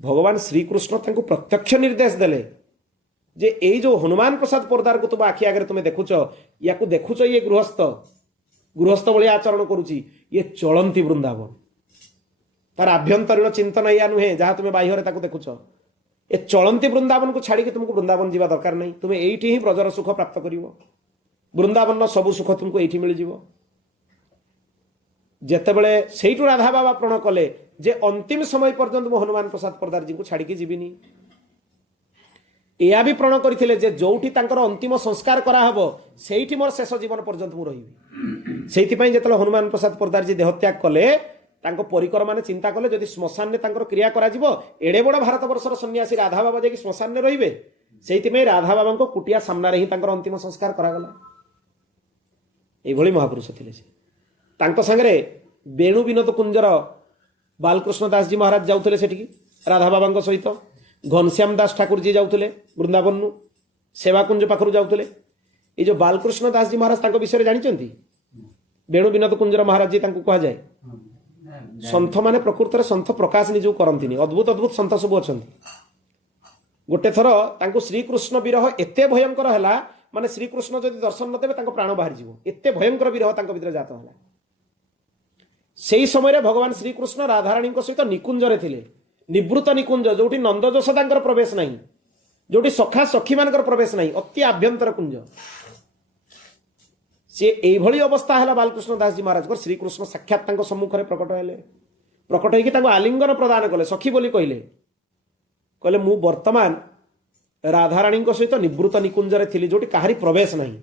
ଭଗବାନ ଶ୍ରୀକୃଷ୍ଣ ତାଙ୍କୁ ପ୍ରତ୍ୟକ୍ଷ ନିର୍ଦ୍ଦେଶ ଦେଲେ ଯେ ଏଇ ଯେଉଁ ହନୁମାନ ପ୍ରସାଦ ପୋର୍ଦାରକୁ ତୁମ ଆଖି ଆଗରେ ତୁମେ ଦେଖୁଛ, ୟାକୁ ଦେଖୁଛ, ଇଏ ଗୃହସ୍ଥ ଭଳିଆ ଆଚରଣ କରୁଛି, ଇଏ ଚଳନ୍ତି ବୃନ୍ଦାବନ। ତାର ଆଭ୍ୟନ୍ତରୀଣ ଚିନ୍ତନ ଏଇଆ ନୁହେଁ ଯାହା ତୁମେ ବାହ୍ୟରେ ତାକୁ ଦେଖୁଛ। ଏ ଚଳନ୍ତି ବୃନ୍ଦାବନକୁ ଛାଡ଼ିକି ତୁମକୁ ବୃନ୍ଦାବନ ଯିବା ଦରକାର ନାହିଁ। ତୁମେ ଏଇଠି ହିଁ ବ୍ରଜର ସୁଖ ପ୍ରାପ୍ତ କରିବ। ବୃନ୍ଦାବନର ସବୁ ସୁଖ ତୁମକୁ ଏଇଠି ମିଳିଯିବ। ଯେତେବେଳେ ସେଇଠୁ ରାଧା ବାବା ପ୍ରଣ କଲେ ଯେ ଅନ୍ତିମ ସମୟ ପର୍ଯ୍ୟନ୍ତ ମୁଁ ହନୁମାନ ପ୍ରସାଦ ପୋର୍ଦାରଜୀଙ୍କୁ ଛାଡ଼ିକି ଯିବିନି। ଏହା ବି ପ୍ରଣ କରିଥିଲେ ଯେ ଯୋଉଠି ତାଙ୍କର ଅନ୍ତିମ ସଂସ୍କାର କରାହବ ସେଇଠି ମୋର ଶେଷ ଜୀବନ ପର୍ଯ୍ୟନ୍ତ ମୁଁ ରହିବି। ସେଇଥିପାଇଁ ଯେତେବେଳେ ହନୁମାନ ପ୍ରସାଦ ପୋର୍ଦାରଜୀ ଦେହତ୍ୟାଗ କଲେ, ତାଙ୍କ ପରିକରମାନେ ଚିନ୍ତା କଲେ ଯଦି ଶ୍ମଶାନରେ ତାଙ୍କର କ୍ରିୟା କରାଯିବ, ଏଡ଼େ ବଡ଼ ଭାରତବର୍ଷର ସନ୍ନ୍ୟାସୀ ରାଧା ବାବା ଯାଇକି ଶ୍ମଶାନରେ ରହିବେ। ସେଇଥିପାଇଁ ରାଧା ବାବାଙ୍କ କୁଟିଆ ସାମ୍ନାରେ ହିଁ ତାଙ୍କର ଅନ୍ତିମ ସଂସ୍କାର କରାଗଲା। ଏଇଭଳି ମହାପୁରୁଷ ଥିଲେ ସେ। ତାଙ୍କ ସାଙ୍ଗରେ ବେଣୁ ବିନୋଦ କୁଞ୍ଜର ବାଲକୃଷ୍ଣ ଦାସଜୀ ମହାରାଜ ଯାଉଥିଲେ ସେଠିକି ରାଧା ବାବାଙ୍କ ସହିତ। घनश्याम दास ठाकुर जी जाऊले वृंदावन सेवाकुंज पाखु जाऊले ये जो बालकृष्ण दास जी महाराज विषय जानते वेणु विनोद कुंजर महाराज जी कह जाए सन्थ माने प्रकृत में सन्थ प्रकाश निज करती अद्भुत अद्भुत सन्थ सब अच्छा गोटे थर श्रीकृष्ण विरह एत भयंकर है माने श्रीकृष्ण जदि दर्शन नदेवे प्राण बाहर एत भयंकर विरह भीतर जात है से ही समय भगवान श्रीकृष्ण राधाराणी सहित निकुंजरे थिले निवृत्त निकुंज जो नंदजोष प्रवेश नहीं जो सखा सखी मान प्रवेश नहीं अति आभ्यंतर कुंज सी यही अवस्था है बालकृष्ण दास जी महाराज को श्रीकृष्ण साक्षात सम्मुखें प्रकट हेले प्रकट होकर आलिंगन प्रदान कले सखी बोली कहले कहले मु वर्तमान राधाराणी सहित निवृत्त निकुंजरे थी जो कहारी प्रवेश नहीं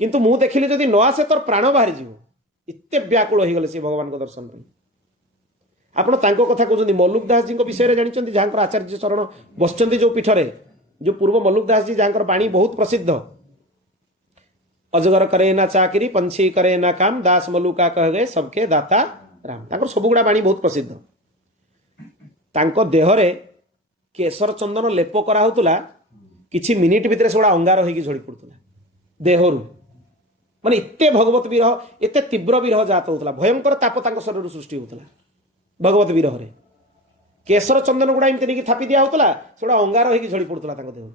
किंतु मु देखिली जदि न आसे तोर प्राण बाहरी जीव एते व्याकुल हो गले से भगवान को दर्शन पर आपण तांको कथा कहउछन्ती मल्लुक दास जी विषय जानिछन्ती जहाँकर आचार्य चरण बसचन्ती जो पीठरे जो पूर्व मल्लुक दास जी जहाँकर बाणी बहुत प्रसिद्ध अजगर करे ना चाकरी पंछी करे ना काम दास मल्लुका कह गए सबके दाता राम तांकर सबुगुड़ा बाणी बहुत प्रसिद्ध तांको देहरे केसर चंदन लेप करा होतुला किछि मिनिट भितर सेगुड़ा अंगार होइकी झड़ी पड़ुतला देहरु माने एते भगवत विरह एते तीव्र विरह जात होतला भयंकर ताप तांको शरीर सृष्टि होतला भगवत विरह रे केसर चंदन गुड़ा एमती नहीं थापी दिया होतला सेगुड़ा अंगार होइकी झड़ी पड़ुतला तांको देहरु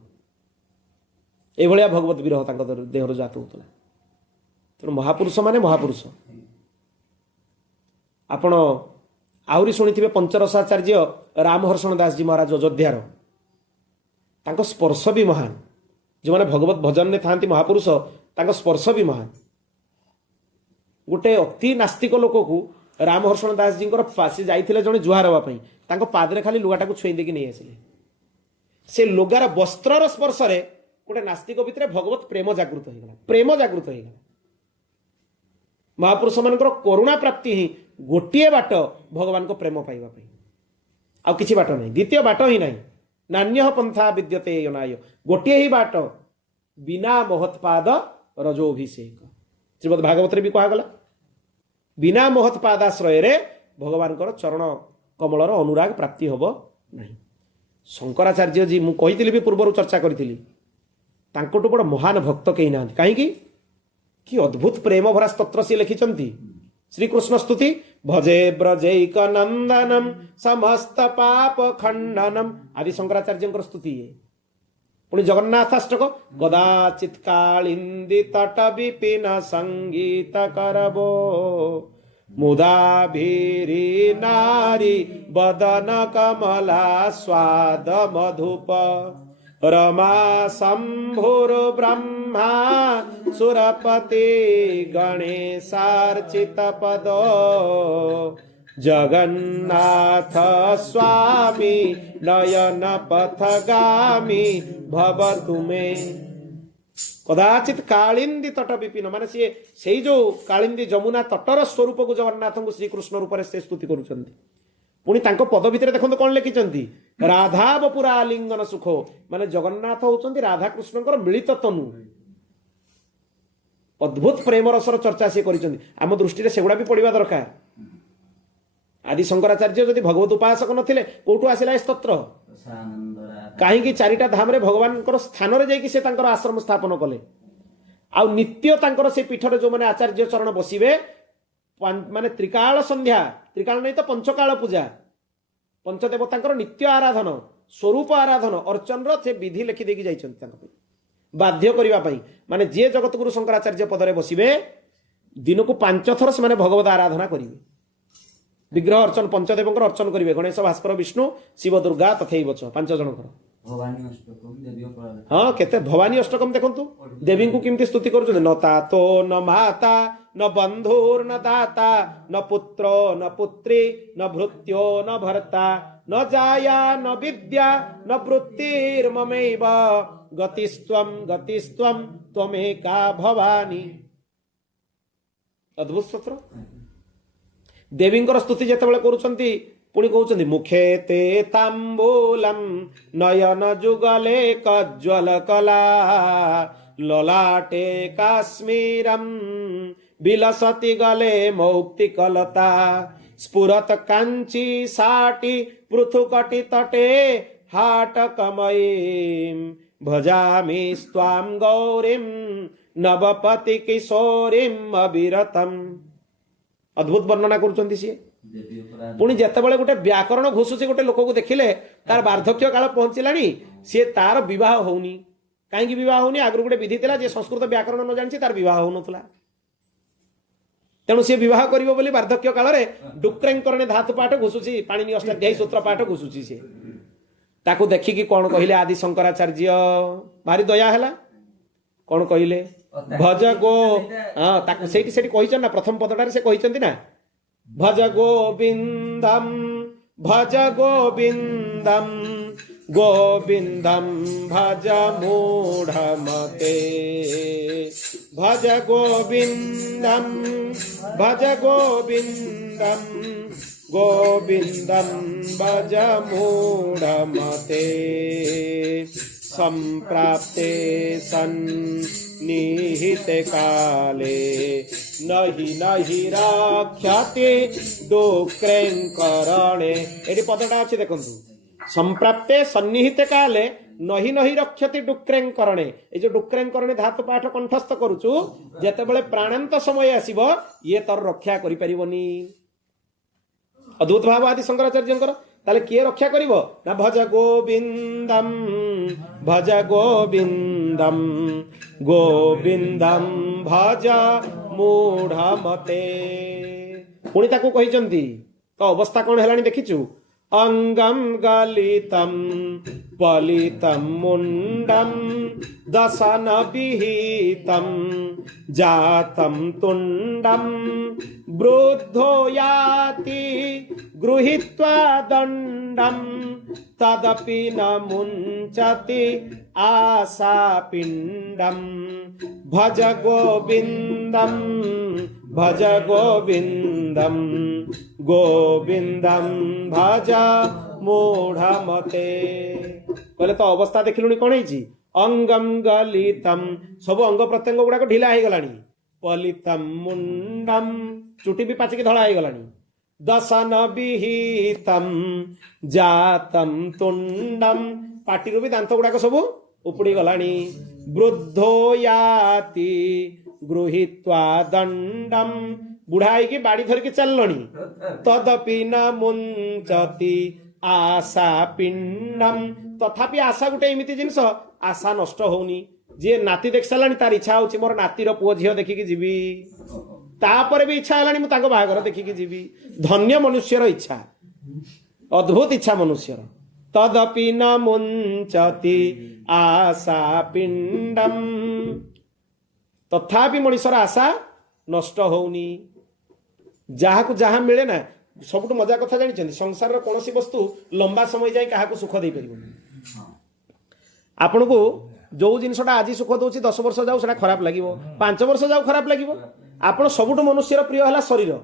ए भलिया भगवत विरह तांको देहरु जात होतला तेणु महापुरुष माने महापुरुष आपण आहुरी शुणिथिबे पंचरसाचार्य रामहर्षण दास जी महाराज अयोध्यार तांको स्पर्श भी महान जो माने भगवत भजन में थांती महापुरुष तांको स्पर्श भी महान गोटे अति नास्तिक लोक को रामहर्षण दास जी पासी जाइथिले जणे जुहार हवा पई तांको पादरे खाली लुगाटा को छुई देकी नहीं आसिले से लुगार वस्त्रर स्पर्श रे गोटे नास्तिक भितर भगवत प्रेम जागृत होइगला प्रेम जागृत होइगला महापुरुष मानकर करुणा प्राप्ति ही गोटे बाट भगवान को प्रेम पाइबा पई आ किछि बाट नहीं द्वितीय बाट ही नहीं नान्य पंथा विद्यते यनाय गोटे ही बाट बिना महत्पाद रजोभिषेक श्रीमद् भागवत रे भी कहा गला बिना महत्पादाश्रय रे भगवान चरण कमलर अनुराग प्राप्ति होब नहीं शंकराचार्य जी मु कहितली भी पूर्व चर्चा करी तांकोटु बड़ महान भक्त कहीं ना कहीं कि अद्भुत प्रेम भरा स्तोत्र से लिखिंट श्रीकृष्ण स्तुति भजे ब्रजैक नंदनम समस्त पाप खंडनम आदि शंकराचार्य स्तुति है पुणी जगन्नाथाष्टक कदाचित कालिंदी तट विपिन संगीत करबो मुदा भीरी नारी बदन कमला स्वाद मधुप रमा शंभुर ब्रह्मा सुरपति गणेशार्चित पदो जगन्नाथ स्वामी नयन पथगामी भवतु मे कदाचित कालिंदी तट विपिन माने से जो कालिंदी जमुना तटर स्वरूप को जगन्नाथ को श्रीकृष्ण रूप से स्तुति करुछन्ति पुणी तांको पद भितर देखंतु कोन लिखिचंती राधा बपुरा आलिंगन सुख माने जगन्नाथ होचंती राधा कृष्णकर मिलित तनु अद्भुत प्रेम रसर चर्चा से करिचंती आम दृष्टि सेगुड़ा भी पढ़िबा दरकार आदि शंकराचार्य जदि भगवत उपासक नथिले कोठु आसिला स्तोत्र कहीं चारिटा धाम रे भगवान स्थान रे जाइकी से तांकर आश्रम स्थापन कले आ नित्य तांकर से पीठरे जो माने आचार्य चरण बसिबे माने त्रिकाल संध्या त्रिकाल नहीं तो पंचकाल पूजा पंचदेवता नित्य आराधन स्वरूप आराधन अर्चन से विधि लिखि देकी जाइछन्ति बाध्य करने माने जे जगतगुरु शंकराचार्य पदरे बसिबे दिन को 5 थर से माने भगवत आराधना करिवे विग्रह अर्चन पंचदेवंकर अर्चन करिवे गणेश भास्कर विष्णु शिव दुर्गा तथैव च 5 जनकर हाँ केते भवानी अष्टकम देखंतु देवी को किमती स्तुति करुछन न तातो न माता न बंधुर न दाता न पुत्रो न पुत्री न भृत्यो न भर्ता न जाया न विद्या न वृत्तिर्ममैव गतिस्त्वं त्वमेका भवानी अद्भुत स्तोत्र देवींकर स्तुति जेतेबेले करूछन्ति पुणी कहते मुखे ते तांबूलम नयन जुगले कज्ज्वल कला ललाटे काश्मीरम विलसति गले मौक्तिकलता स्फुरत कांची साटी पृथुकटि तटे हाटकमयीं भजामि स्वां गौरीं नवपति किशोरीं अविरतम्। अद्भुत वर्णना करुचंती सी। देवी उपरांत पुणी जेतेबेले गोटे व्याकरण घोषुची गोटे लोक को देखिले तार वार्धक्य काल पहुंचलानी सी तार विवाह होउनी। कहीं विवाह होउनी आगु गोटे विधि थिला जे संस्कृत व्याकरण न जानि तार विवाह होउनथला। तेणु सी विवाह करिवो बोली वार्धक्य काल रे डुक्रेंकरणे धातु पाठ घोषुची पाणिनि अष्टाध्यायी सूत्र पाठ घोषुची सी। ताकू देखिकी कौन कहले आदि शंकराचार्य भारी दया हैला। कौन कहले भज गो हाँ ताकू सेठी सेठी कहिछन ना प्रथम पदटारे से कहिछंती ना भज गोविंदम गोविंदम भज मूढ़मते भज गोविंदम गोविंदम भज मूढ़मते संप्राप्ते सन्निहिते काले नहि नहि रक्षति डुक्रेंकरणे। एटी पदटा अछि देखंतु संप्राप्ते सन्निहिते काले नहि नहि रक्षति डुक्रेंकरणे। ए जो डुक्रेंकरणे धातु पाठ कंठस्थ करूचु जेतेबेले प्राणांत समय आसीबो ये तर रक्षा करि परिबोनी। अद्भुत भाव आदि शंकराचार्यंकर ताले किए रक्षा करिवो ना भज गोविंदम गोविंदम भज मूढ़मते। पुणी ताकू कहिचंती तो अवस्था कौन हेलानी देखिचु अंगम गलितम पलितम मुंडम दशन विहितम जातम तुंडम वृद्धो याति गृहीत्वा दंडम तदपि न मुंचति आशापिंडम भज गोविंदम गोविंदम भज मूढ़मते। कहले तो अवस्था देखिलुनी कौन है अंगम गलितम सब अंग प्रत्यंग गुड़ाक ढिला हो गलानी पलितम मुंडम चुटी भी पाचिकी धड़ा हो गलानी दशन विहितम जातम तुंडम पाटिरू भी दांत गुड़ाक सब उपड़ी गलानी वृद्धो याति गृहीत्वा दंडम बुढ़ा की बाड़ी धरिकी चलनी तदपि न मुंचति आशा पिंडम तथापि आशा गोटे एमती जिनस आशा नष्ट होनी जे नाती देख सारानी तार इच्छा होची मोर नातीर पुओ झील देखिकी जीवी तापर भी इच्छा है मुझे बाहागर देखिकी जीवी। धन्य मनुष्यर इच्छा अद्भुत इच्छा मनुष्यर तदपि न मुंचति आशा पिंडम तथापि मनुष्यर आशा नष्ट होनी। जहाँ को जहाँ मिले ना सबुठ मजा कथा जानी संसार कौन वस्तु लंबा समय जाए क्या सुख दे पार आपन को जो जिनसा आज सुख दौर 10 वर्ष जाऊ से खराब लगे 5 वर्ष जाऊ खराब लगे आपड़ सबुठ मनुष्यर प्रिय है शरीर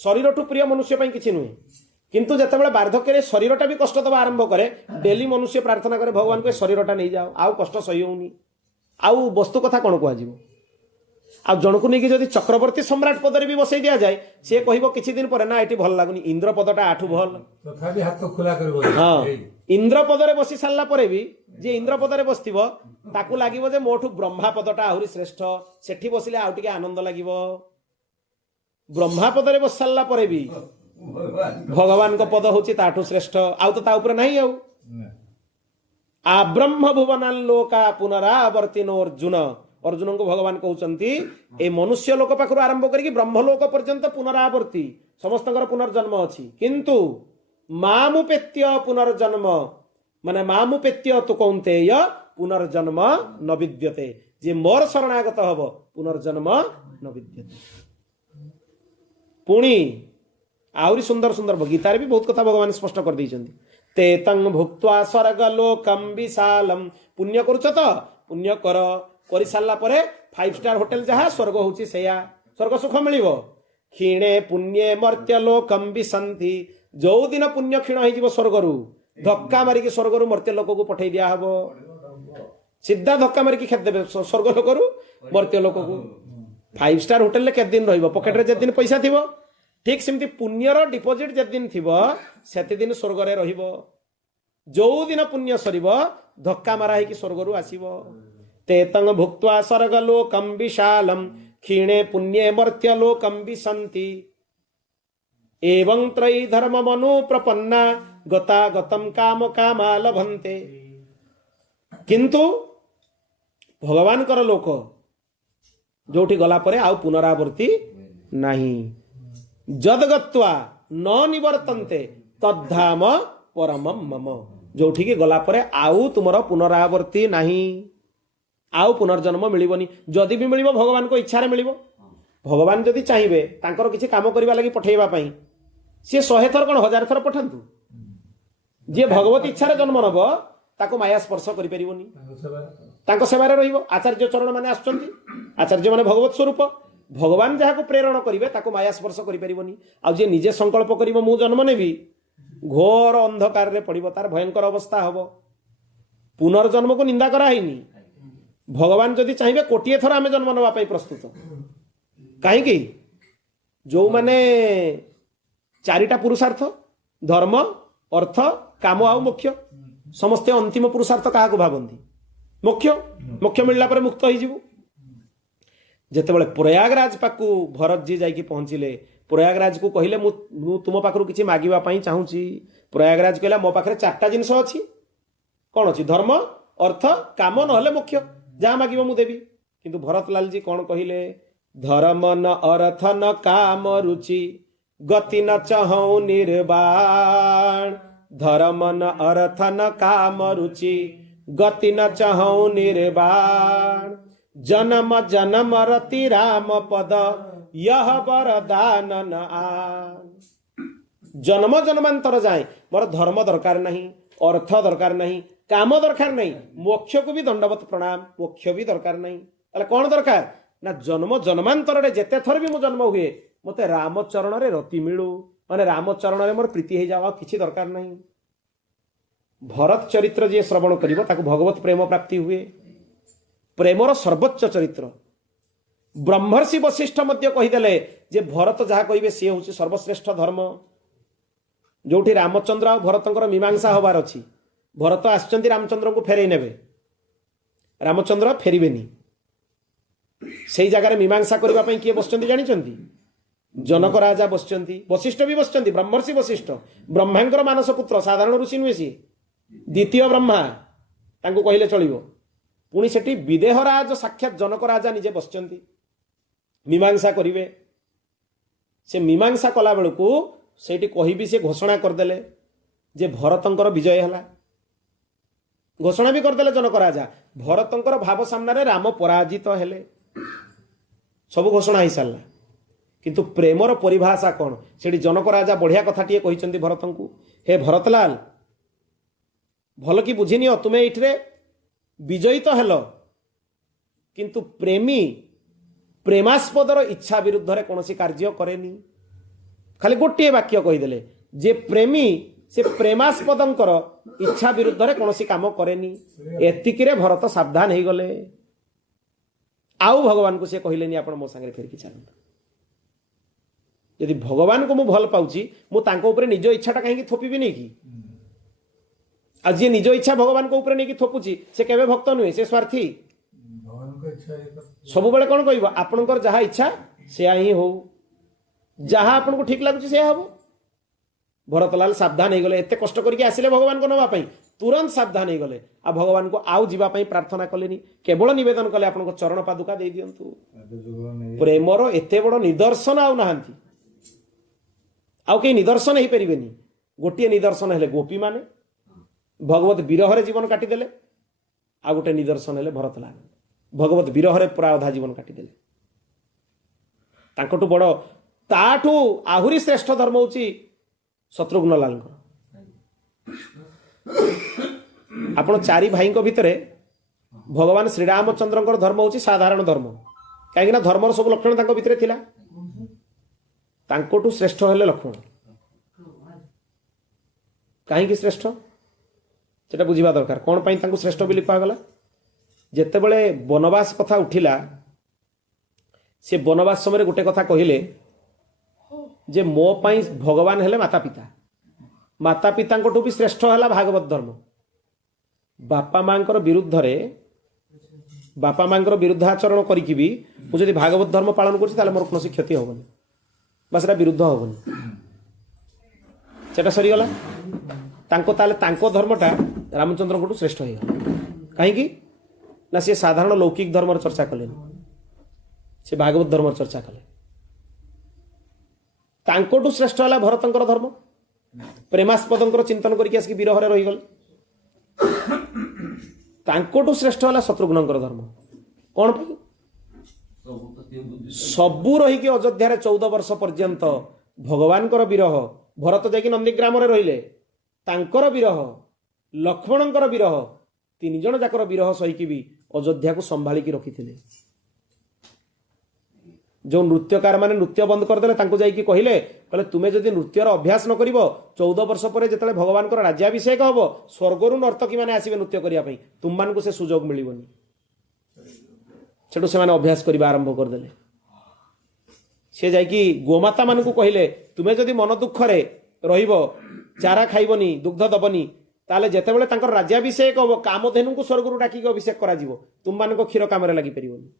शरीर ठू प्रिय मनुष्य किसी नुहे किंतु जितेबाला वार्धक्य शरीरटा भी कष्ट दबा आरंभ करे डेली मनुष्य प्रार्थना करे भगवान को शरीरटा नहीं जाओ आउ कष्ट सही होनी आउ वस्तु कथा कौन कह आ जन को लेकिन जब चक्रवर्ती सम्राट पदर भी बसई दिया जाए सी कह किसी दिन पर ना ये भल लगुनि इंद्र पदटा आठू भल हाँ इंद्र पदरे बसी सारा पर भी जे इंद्र पदरे बसथिबो ताकू लागिबो जे मोठू ब्रह्मा पदटा आहुरी श्रेष्ठ सेठी बसिले आउ टिके आनंद लागिबो ब्रह्मा पदरे बस सारा पर भी भगवान को पद होची ताठू श्रेष्ठ आउ तो ता ऊपर नहीं आउ आ ब्रह्म भुवनाल्लोका पुनरावर्तिनो अर्जुन अर्जुन को भगवान कहते ए मनुष्य लोक पाखु आरंभ करके ब्रह्मलोक पर्यंत पुनरावर्ती समस्त पुनर्जन्म अच्छी किंतु मामुपेत्य पुनर्जन्म माने मामुपेत्य तो कौंतेय पुनर्जन्म न विद्यते जे मोर शरणागत हब पुनर्जन्म न विद्यते। पुणी आहरी सुंदर सुंदर गीतार भी बहुत कथा भगवान स्पष्ट कर देइछन्ति ते तंग भुक्त्वा स्वर्गलोकम विशालम पुण्य करूछ तो पुण्य कर कर सारा पर 5 स्टार होटेल जहाँ स्वर्ग होची सेया स्वर्ग सुख मिलिबो क्षीणे पुण्ये मर्त्यलोकम विसंति जो दिन पुण्य क्षीण हो स्वर्गरु धक्का मारिकी स्वर्गरु मर्त्यलोक को पठे दिया हबो सीधा धक्का मारिकी खेद देबे स्वर्ग लोकरु मर्त्यलोक को 5 स्टार होटेल के दिन रहिबो पॉकेट रे जे दिन पैसा थिबो ठीक सेमती पुण्यर डिपोजिट जे दिन थिबो सेति दिन स्वर्ग रे रहिबो ଯୋଉ ଦିନ ପୁଣ୍ୟ ସରିବ ଧକ୍କା ମାରା ହେଇକି ସ୍ୱର୍ଗରୁ ଆସିବ। ତେତଙ୍ଗ ଭୁକ୍ତ୍ୱା ସ୍ୱର୍ଗ ଲୋକମ୍ ବିଶାଲମ୍ କ୍ଷୀଣେ ପୁଣ୍ୟେ ମର୍ତ୍ୟ ଲୋକମ୍ ବିଶନ୍ତି ଏବଂ ତ୍ରୟୀ ଧର୍ମ ମନୁ ପ୍ରପନ୍ନା ଗତା ଗତମ୍ କାମ କାମା ଲଭନ୍ତେ। କିନ୍ତୁ ଭଗବାନଙ୍କର ଲୋକ ଯୋଉଠି ଗଲା ପରେ ଆଉ ପୁନରାବୃତ୍ତି ନାହିଁ। ଯଦ୍ଗତ୍ୱା ନ ନିବର୍ତ୍ତନ୍ତେ ତଦ୍ଧାମ ପରମମ୍ ମମ। ଯୋଉଠିକି ଗଲା ପରେ ଆଉ ତୁମର ପୁନରାବୃତ୍ତି ନାହିଁ, ଆଉ ପୁନର୍ଜନ୍ମ ମିଳିବନି। ଯଦି ବି ମିଳିବ ଭଗବାନଙ୍କ ଇଚ୍ଛାରେ ମିଳିବ। ଭଗବାନ ଯଦି ଚାହିଁବେ ତାଙ୍କର କିଛି କାମ କରିବା ଲାଗି ପଠେଇବା ପାଇଁ, ସିଏ 100 ଥର କ'ଣ 1000 ଥର ପଠାନ୍ତୁ। ଯିଏ ଭଗବତ ଇଚ୍ଛାରେ ଜନ୍ମ ନେବ ତାକୁ ମାୟା ସ୍ପର୍ଶ କରିପାରିବନି, ତାଙ୍କ ସେବାରେ ରହିବ। ଆଚାର୍ଯ୍ୟ ଚରଣ ମାନେ ଆସୁଛନ୍ତି, ଆଚାର୍ଯ୍ୟ ମାନେ ଭଗବତ ସ୍ୱରୂପ। ଭଗବାନ ଯାହାକୁ ପ୍ରେରଣ କରିବେ ତାକୁ ମାୟା ସ୍ପର୍ଶ କରିପାରିବନି। ଆଉ ଯିଏ ନିଜେ ସଂକଳ୍ପ କରିବ ମୁଁ ଜନ୍ମ ନେବି, ଘୋର ଅନ୍ଧକାରରେ ପଡ଼ିବ, ତାର ଭୟଙ୍କର ଅବସ୍ଥା ହବ। ପୁନର୍ଜନ୍ମକୁ ନିନ୍ଦା କରାହେଇନି। ଭଗବାନ ଯଦି ଚାହିଁବେ 1,000 ଥର ଆମେ ଜନ୍ମ ନେବା ପାଇଁ ପ୍ରସ୍ତୁତ। କାହିଁକି? ଯୋଉମାନେ 4ଟା ପୁରୁଷାର୍ଥ ଧର୍ମ ଅର୍ଥ କାମ ଆଉ ମୋକ୍ଷ, ସମସ୍ତେ ଅନ୍ତିମ ପୁରୁଷାର୍ଥ କାହାକୁ ଭାବନ୍ତି? ମୋକ୍ଷ। ମୋକ୍ଷ ମିଳିଲା ପରେ ମୁକ୍ତ ହେଇଯିବୁ। ଯେତେବେଳେ ପ୍ରୟାଗରାଜ ପାଖକୁ ଭରତଜୀ ଯାଇକି ପହଞ୍ଚିଲେ, ପ୍ରୟାଗରାଜକୁ କହିଲେ ମୁଁ ତୁମ ପାଖରୁ କିଛି ମାଗିବା ପାଇଁ ଚାହୁଁଛି। ପ୍ରୟାଗରାଜ କହିଲା ମୋ ପାଖରେ 4ଟା ଜିନିଷ ଅଛି। କ'ଣ ଅଛି? ଧର୍ମ ଅର୍ଥ କାମ ନହେଲେ ମୋକ୍ଷ, ଯାହା ମାଗିବ ମୁଁ ଦେବି। କିନ୍ତୁ ଭରତଲାଲଜୀ କ'ଣ କହିଲେ? ଧର୍ମ ନ ଅର୍ଥ ନ କାମ ରୁଚି ଗତି ନ ଚାହଁ ନିର୍ବାଣ। ଧର୍ମ ନ ଅର୍ଥ ନ କାମ ରୁଚି ଗତି ନ ଚାହଁ ନିର୍ବାଣ। ଜନମ ଜନମ ରତି ରାମ ପଦ यह बरदान न आन। जन्म जन्मांतर जाए मोर धर्म दरकार नहीं, अर्थ दरकार नहीं, काम दरकार नहीं, मोक्ष को भी दंडवत प्रणाम, मोक्ष भी दरकार नहीं। ताले कौन दरकार ना जन्म जन्मांतर रे जेते थर भी मो जन्म हुए मते रामचरण रे रति मिलू, माने रामचरण रे मोर प्रीति हो जावा, किछि दरकार नहीं। भरत चरित्र जे श्रवण करिवो ताको भगवत प्रेम प्राप्ति हुए। प्रेमर सर्वोच्च चरित्र ब्रह्मर्षि वशिष्ठ मध्य कहीदेले जे भरत जहाँ कहे सी हूँ सर्वश्रेष्ठ धर्म। जोठी रामचंद्र आ भरतंकर मीमांसा हबार अच्छी, भरत आसचंती रामचंद्र को फेरई नेबे, रामचंद्र फेरिबेनी। से जगार मीमांसा करने पर किए बसचंती जानिचंती? जनक राजा बसचंती, वशिष्ठ भी बसचंती। ब्रह्मर्षि वशिष्ठ ब्रह्मांकर मानस पुत्र, साधारण ऋषि नुहे सी, द्वितीय ब्रह्मा तांको कहिले चलिबो। पुणी सेठी विदेहराज साक्षात जनक राजा निजे बसचंती मीमांसा करिवे। से मीमांसा कला बेलू सेठी कही भी से घोषणा करदेले जे भरतंकर विजय है। घोषणा भी करदेले जनक राजा, भरतंकर भाव सामने राम पराजित हेले, सब घोषणा हो सारा। किंतु प्रेमर परिभाषा कौन? सेठी जनक राजा बढ़िया कथाटिए कहिसंती भरतंकु, हे भरतलाल भल कि बुझिनियो, तुमे एठरे विजयी तो हेलो किंतु प्रेमी प्रेमास्पदर इच्छा विरुद्ध रे कौनसी कार्य करेनी। खाली गोटे वाक्य कहीदेले जे प्रेमी से प्रेमास्पदंकर इच्छा विरुद्ध रे कौनसी काम करेनी। एतिकिरे भरत सावधान हो गले। आउ भगवान को से कहलेनी आपण मो संगे फेर कि चलंत। यदि भगवान को मु भल पाउची मु तांको ऊपर निज इच्छाटा कहीं थोपीबी नहीं कि? आज जे निज इच्छा भगवान को ऊपर नहीं थोपुची से केबे भक्त नुहे, से स्वार्थी। सब बेले कौन कहब? आपणकर जहाँ इच्छा से ही हो, जहाँ आपन को ठीक लगुच से हम। भरतलाल सावधान हो गले। एते कष्ट करके आसिले भगवान को नवा पाई, तुरंत सावधान हो गले। आ भगवान को आउ जीवा पाई प्रार्थना कलेनी, केवल निवेदन कले आपन को चरण पादुका दे दियंतु। प्रेमर एते बड़ निदर्शन आउ नाहांती, आउ के निदर्शन ही परिबेनी। गोटे निदर्शन हेले गोपी माने भगवत विरह रे जीवन काटिदेले, आ गोटे निदर्शन हेले भरतलाल भगवत विरह रे पूरा अधा जीवन काटिदेले। तांकटू बड़ ताठू आहुरी श्रेष्ठ धर्म होची शत्रुघ्न लाल। आपण चारि भाई भितरे भगवान श्रीरामचंद्र धर्म होची साधारण धर्म, कहीं धर्मर सब लक्षण तांको भितरे थिला। तांकटू श्रेष्ठ हेले लक्ष्मण। कहीं श्रेष्ठ सेटा बुझा दरकार। कौन पाई तांको श्रेष्ठ बोली कहागला? जेतेबेले वनवास कथा उठिला, से वनवास समय गोटे कथा कहले जे मो पाई भगवान हेले माता पिता, माता पितांकठू भी श्रेष्ठ है भागवत धर्म। बापा मांकर विरुद्धरे बापा मांकर विरुद्धाचरण करी भी मुझे भागवत धर्म पालन कर मोर कौन क्षति हेनी बा विरुद्ध हेनी सेटा सरीगला तांको धर्मटा रामचंद्र को श्रेष्ठ हो कहीं ना सी साधारण लौकिक धर्म चर्चा कले से भागवत धर्म चर्चा कले तांकोटू श्रेष्ठ है भरतंकर धर्म प्रेमास्पदंकर चिंतन करके आसिक विरहरे रहीगले तांकोटू श्रेष्ठ है शत्रुघ्नंकर धर्म कौन पे सबू रहीकि अयोध्या 14 वर्ष पर्यंत भगवान विरह भरत जाकि नंदीग्राम रहिले तांकर विरह लक्ष्मणंकर विरह 3 जण जाकर विरह सहीकि भी अयोध्या को संभालिकी रखिथिले। जो नृत्यकार माने नृत्य बंद करदेले तांको जाइकी कहिले कहले तुमे जदि नृत्यर अभ्यास न करिवो 14 वर्ष पर जेतले भगवान को राज्याभिषेक हबो स्वर्गरु नर्तकी माने आसीबे नृत्य करिया पई तुम मान को से सुजोग मिलिबोनी सेटु से माने अभ्यास करिबा आरंभ करदेले। से जाइकी गोमाता मान को कहिले तुमे जदि मन दुख रे रहिबो चारा खाइबनी दुग्ध दबनी ताले जेतेबेले तांकर राज्याभिषेक हबो कामधेनु को स्वर्गरु डाकी अभिषेक करा जिवो तुम मान को क्षीर काम रे लागि परिबोनी।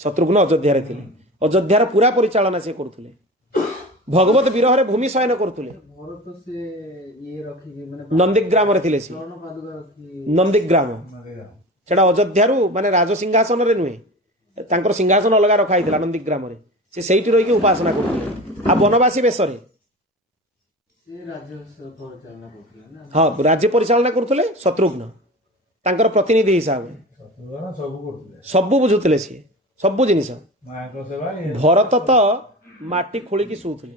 शत्रुघ्न अयोध्या रे थिले अयोध्यार पूरा परिचालना से करुले भगवत विरह रे भूमि शयन करुले नंदीग्राम रे थिले सी नंदीग्राम सेटा अयोध्यारू माने राजसिंहासन रे नुहे तांकर सिंहासन अलगा रखा हितला नंदीग्राम रे से सेठी रही के उपासना करुले आ वनवासी बेसरे हाँ राज्य परिचालना करुले शत्रुघ्न तांकर प्रतिनिधि हिसाब सबू बुझुले सी सबू जिनिस भरत तो माटी खोलिकी शोले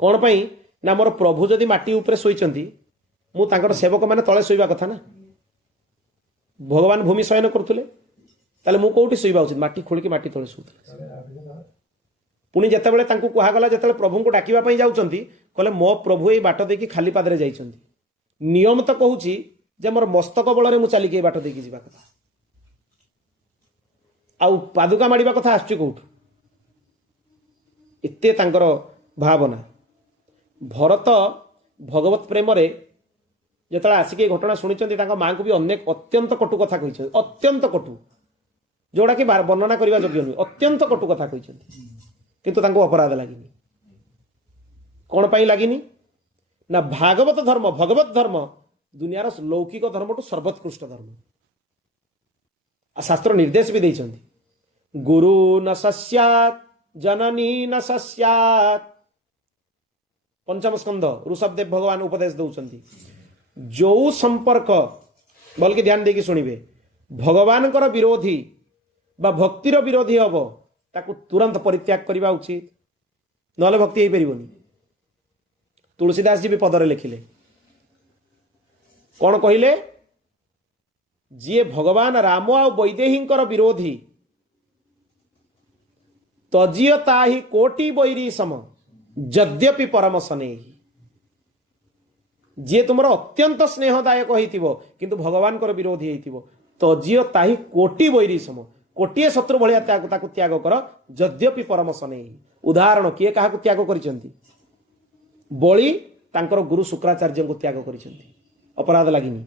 कौन पाई ना मोर प्रभु जदि माटी उपरे शोइचंती मु तांकर सेवक माने तळे शोइबा कथा ना भगवान भूमि शयन करुले ताले मु कोठी शोइबा उचित माटी खोलिकी माटी तळे शोउथले पुणी जेतेबेले तांको कुहा गला जेतेबेले प्रभु को डाकिबा पई जाउचंती कहले मो प्रभु ए बाट देकी खाली पादरे जाइचंती नियम तो कहूची जे मोर मस्तक बଳରେ मु चालिकी ए बाट देकी जिबा कथा आउ पादुका माड़िबा कथा आसुची कोठु एते तांकर भावना भरत भगवत प्रेम रे जेतला आसिके घटना सुनिचंती तांका मां को भी अनेक अत्यंत कटु कथा कहिछन अत्यंत कटु जोड़ा कि वर्णना करबा योग्य नुहे अत्यंत कटु कथा कहिछंती किंतु तांको अपराध लागिनी कौन पाई लागिनी ना भागवत धर्म भगवत धर्म दुनियार लौकिक धर्म टू सर्वोत्कृष्ट धर्म शास्त्र निर्देश भी देइछंती गुरु न सस्यात् जननी न सस्यात् पंचम स्कंद ऋषभदेव भगवान उपदेश दउछंती जो संपर्क बोल के ध्यान देकी सुनिबे भगवान कर विरोधी बा भक्तिर विरोधी हबो ताकू तुरंत परित्याग करबा उचित नले भक्ति हेई परिबोनी। तुलसीदास जी भी पदरे लिखिले कौन कहिले जी भगवान राम आ वैदेहींकर विरोधी तजिय ताहि कोटि बैरी सम यद्यपि परम स्नेही जी तुमर अत्यंत स्नेहदायक होइतिबो किंतु भगवान कर विरोधी होइतिबो तजिय ताहि कोटि बैरी सम कोटिए शत्रु भलिया ताकू त्याग कर यद्यपि परम स्नेही। उदाहरण किए काहाकू त्याग करिसंती बलि तांकर गुरु शुक्राचार्य को त्याग करिसंती अपराध लागिनी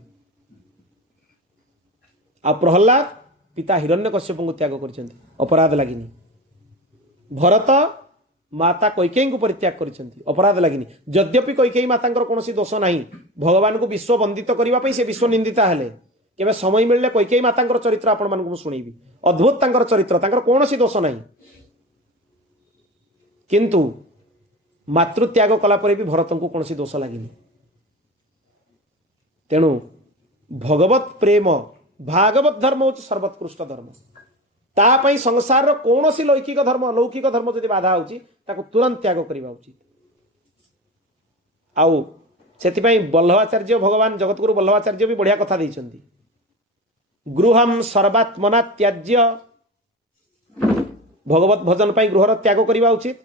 आ प्रहलाद पिता हिरण्यकश्यप को त्याग करिसंती अपराध लागिनी भरत माता कैकेयी को परित्याग करिसंती अपराध लागिनी यद्यपि कैकेयी मातांकर कोनोसी दोष नाही भगवान को विश्व वंदित करिबा पई से विश्व निंदिता हेले केबे समय मिलले कैकेयी मातांकर चरित्र आपण मानकु मु सुणीबी अद्भुत तांकर चरित्र तांकर कोनोसी दोष नाही किंतु मातृत्याग कला परे भी भरत को कोनोसी दोष लागिनी तेणु भगवत प्रेम भागवत धर्म होची सर्वोत्कृष्ट धर्म तापाई संसार कौन सी लौकिक धर्म जदि बाधा होची ताको तुरंत त्याग करबा उचित। आउ सेतिपाई बल्लभाचार्य भगवान जगतगुरु बल्लभाचार्य भी बढ़िया कथा देइछंती गृहम सर्वात्मना त्याज्य भगवत भजन पाई गृहर त्याग करबा उचित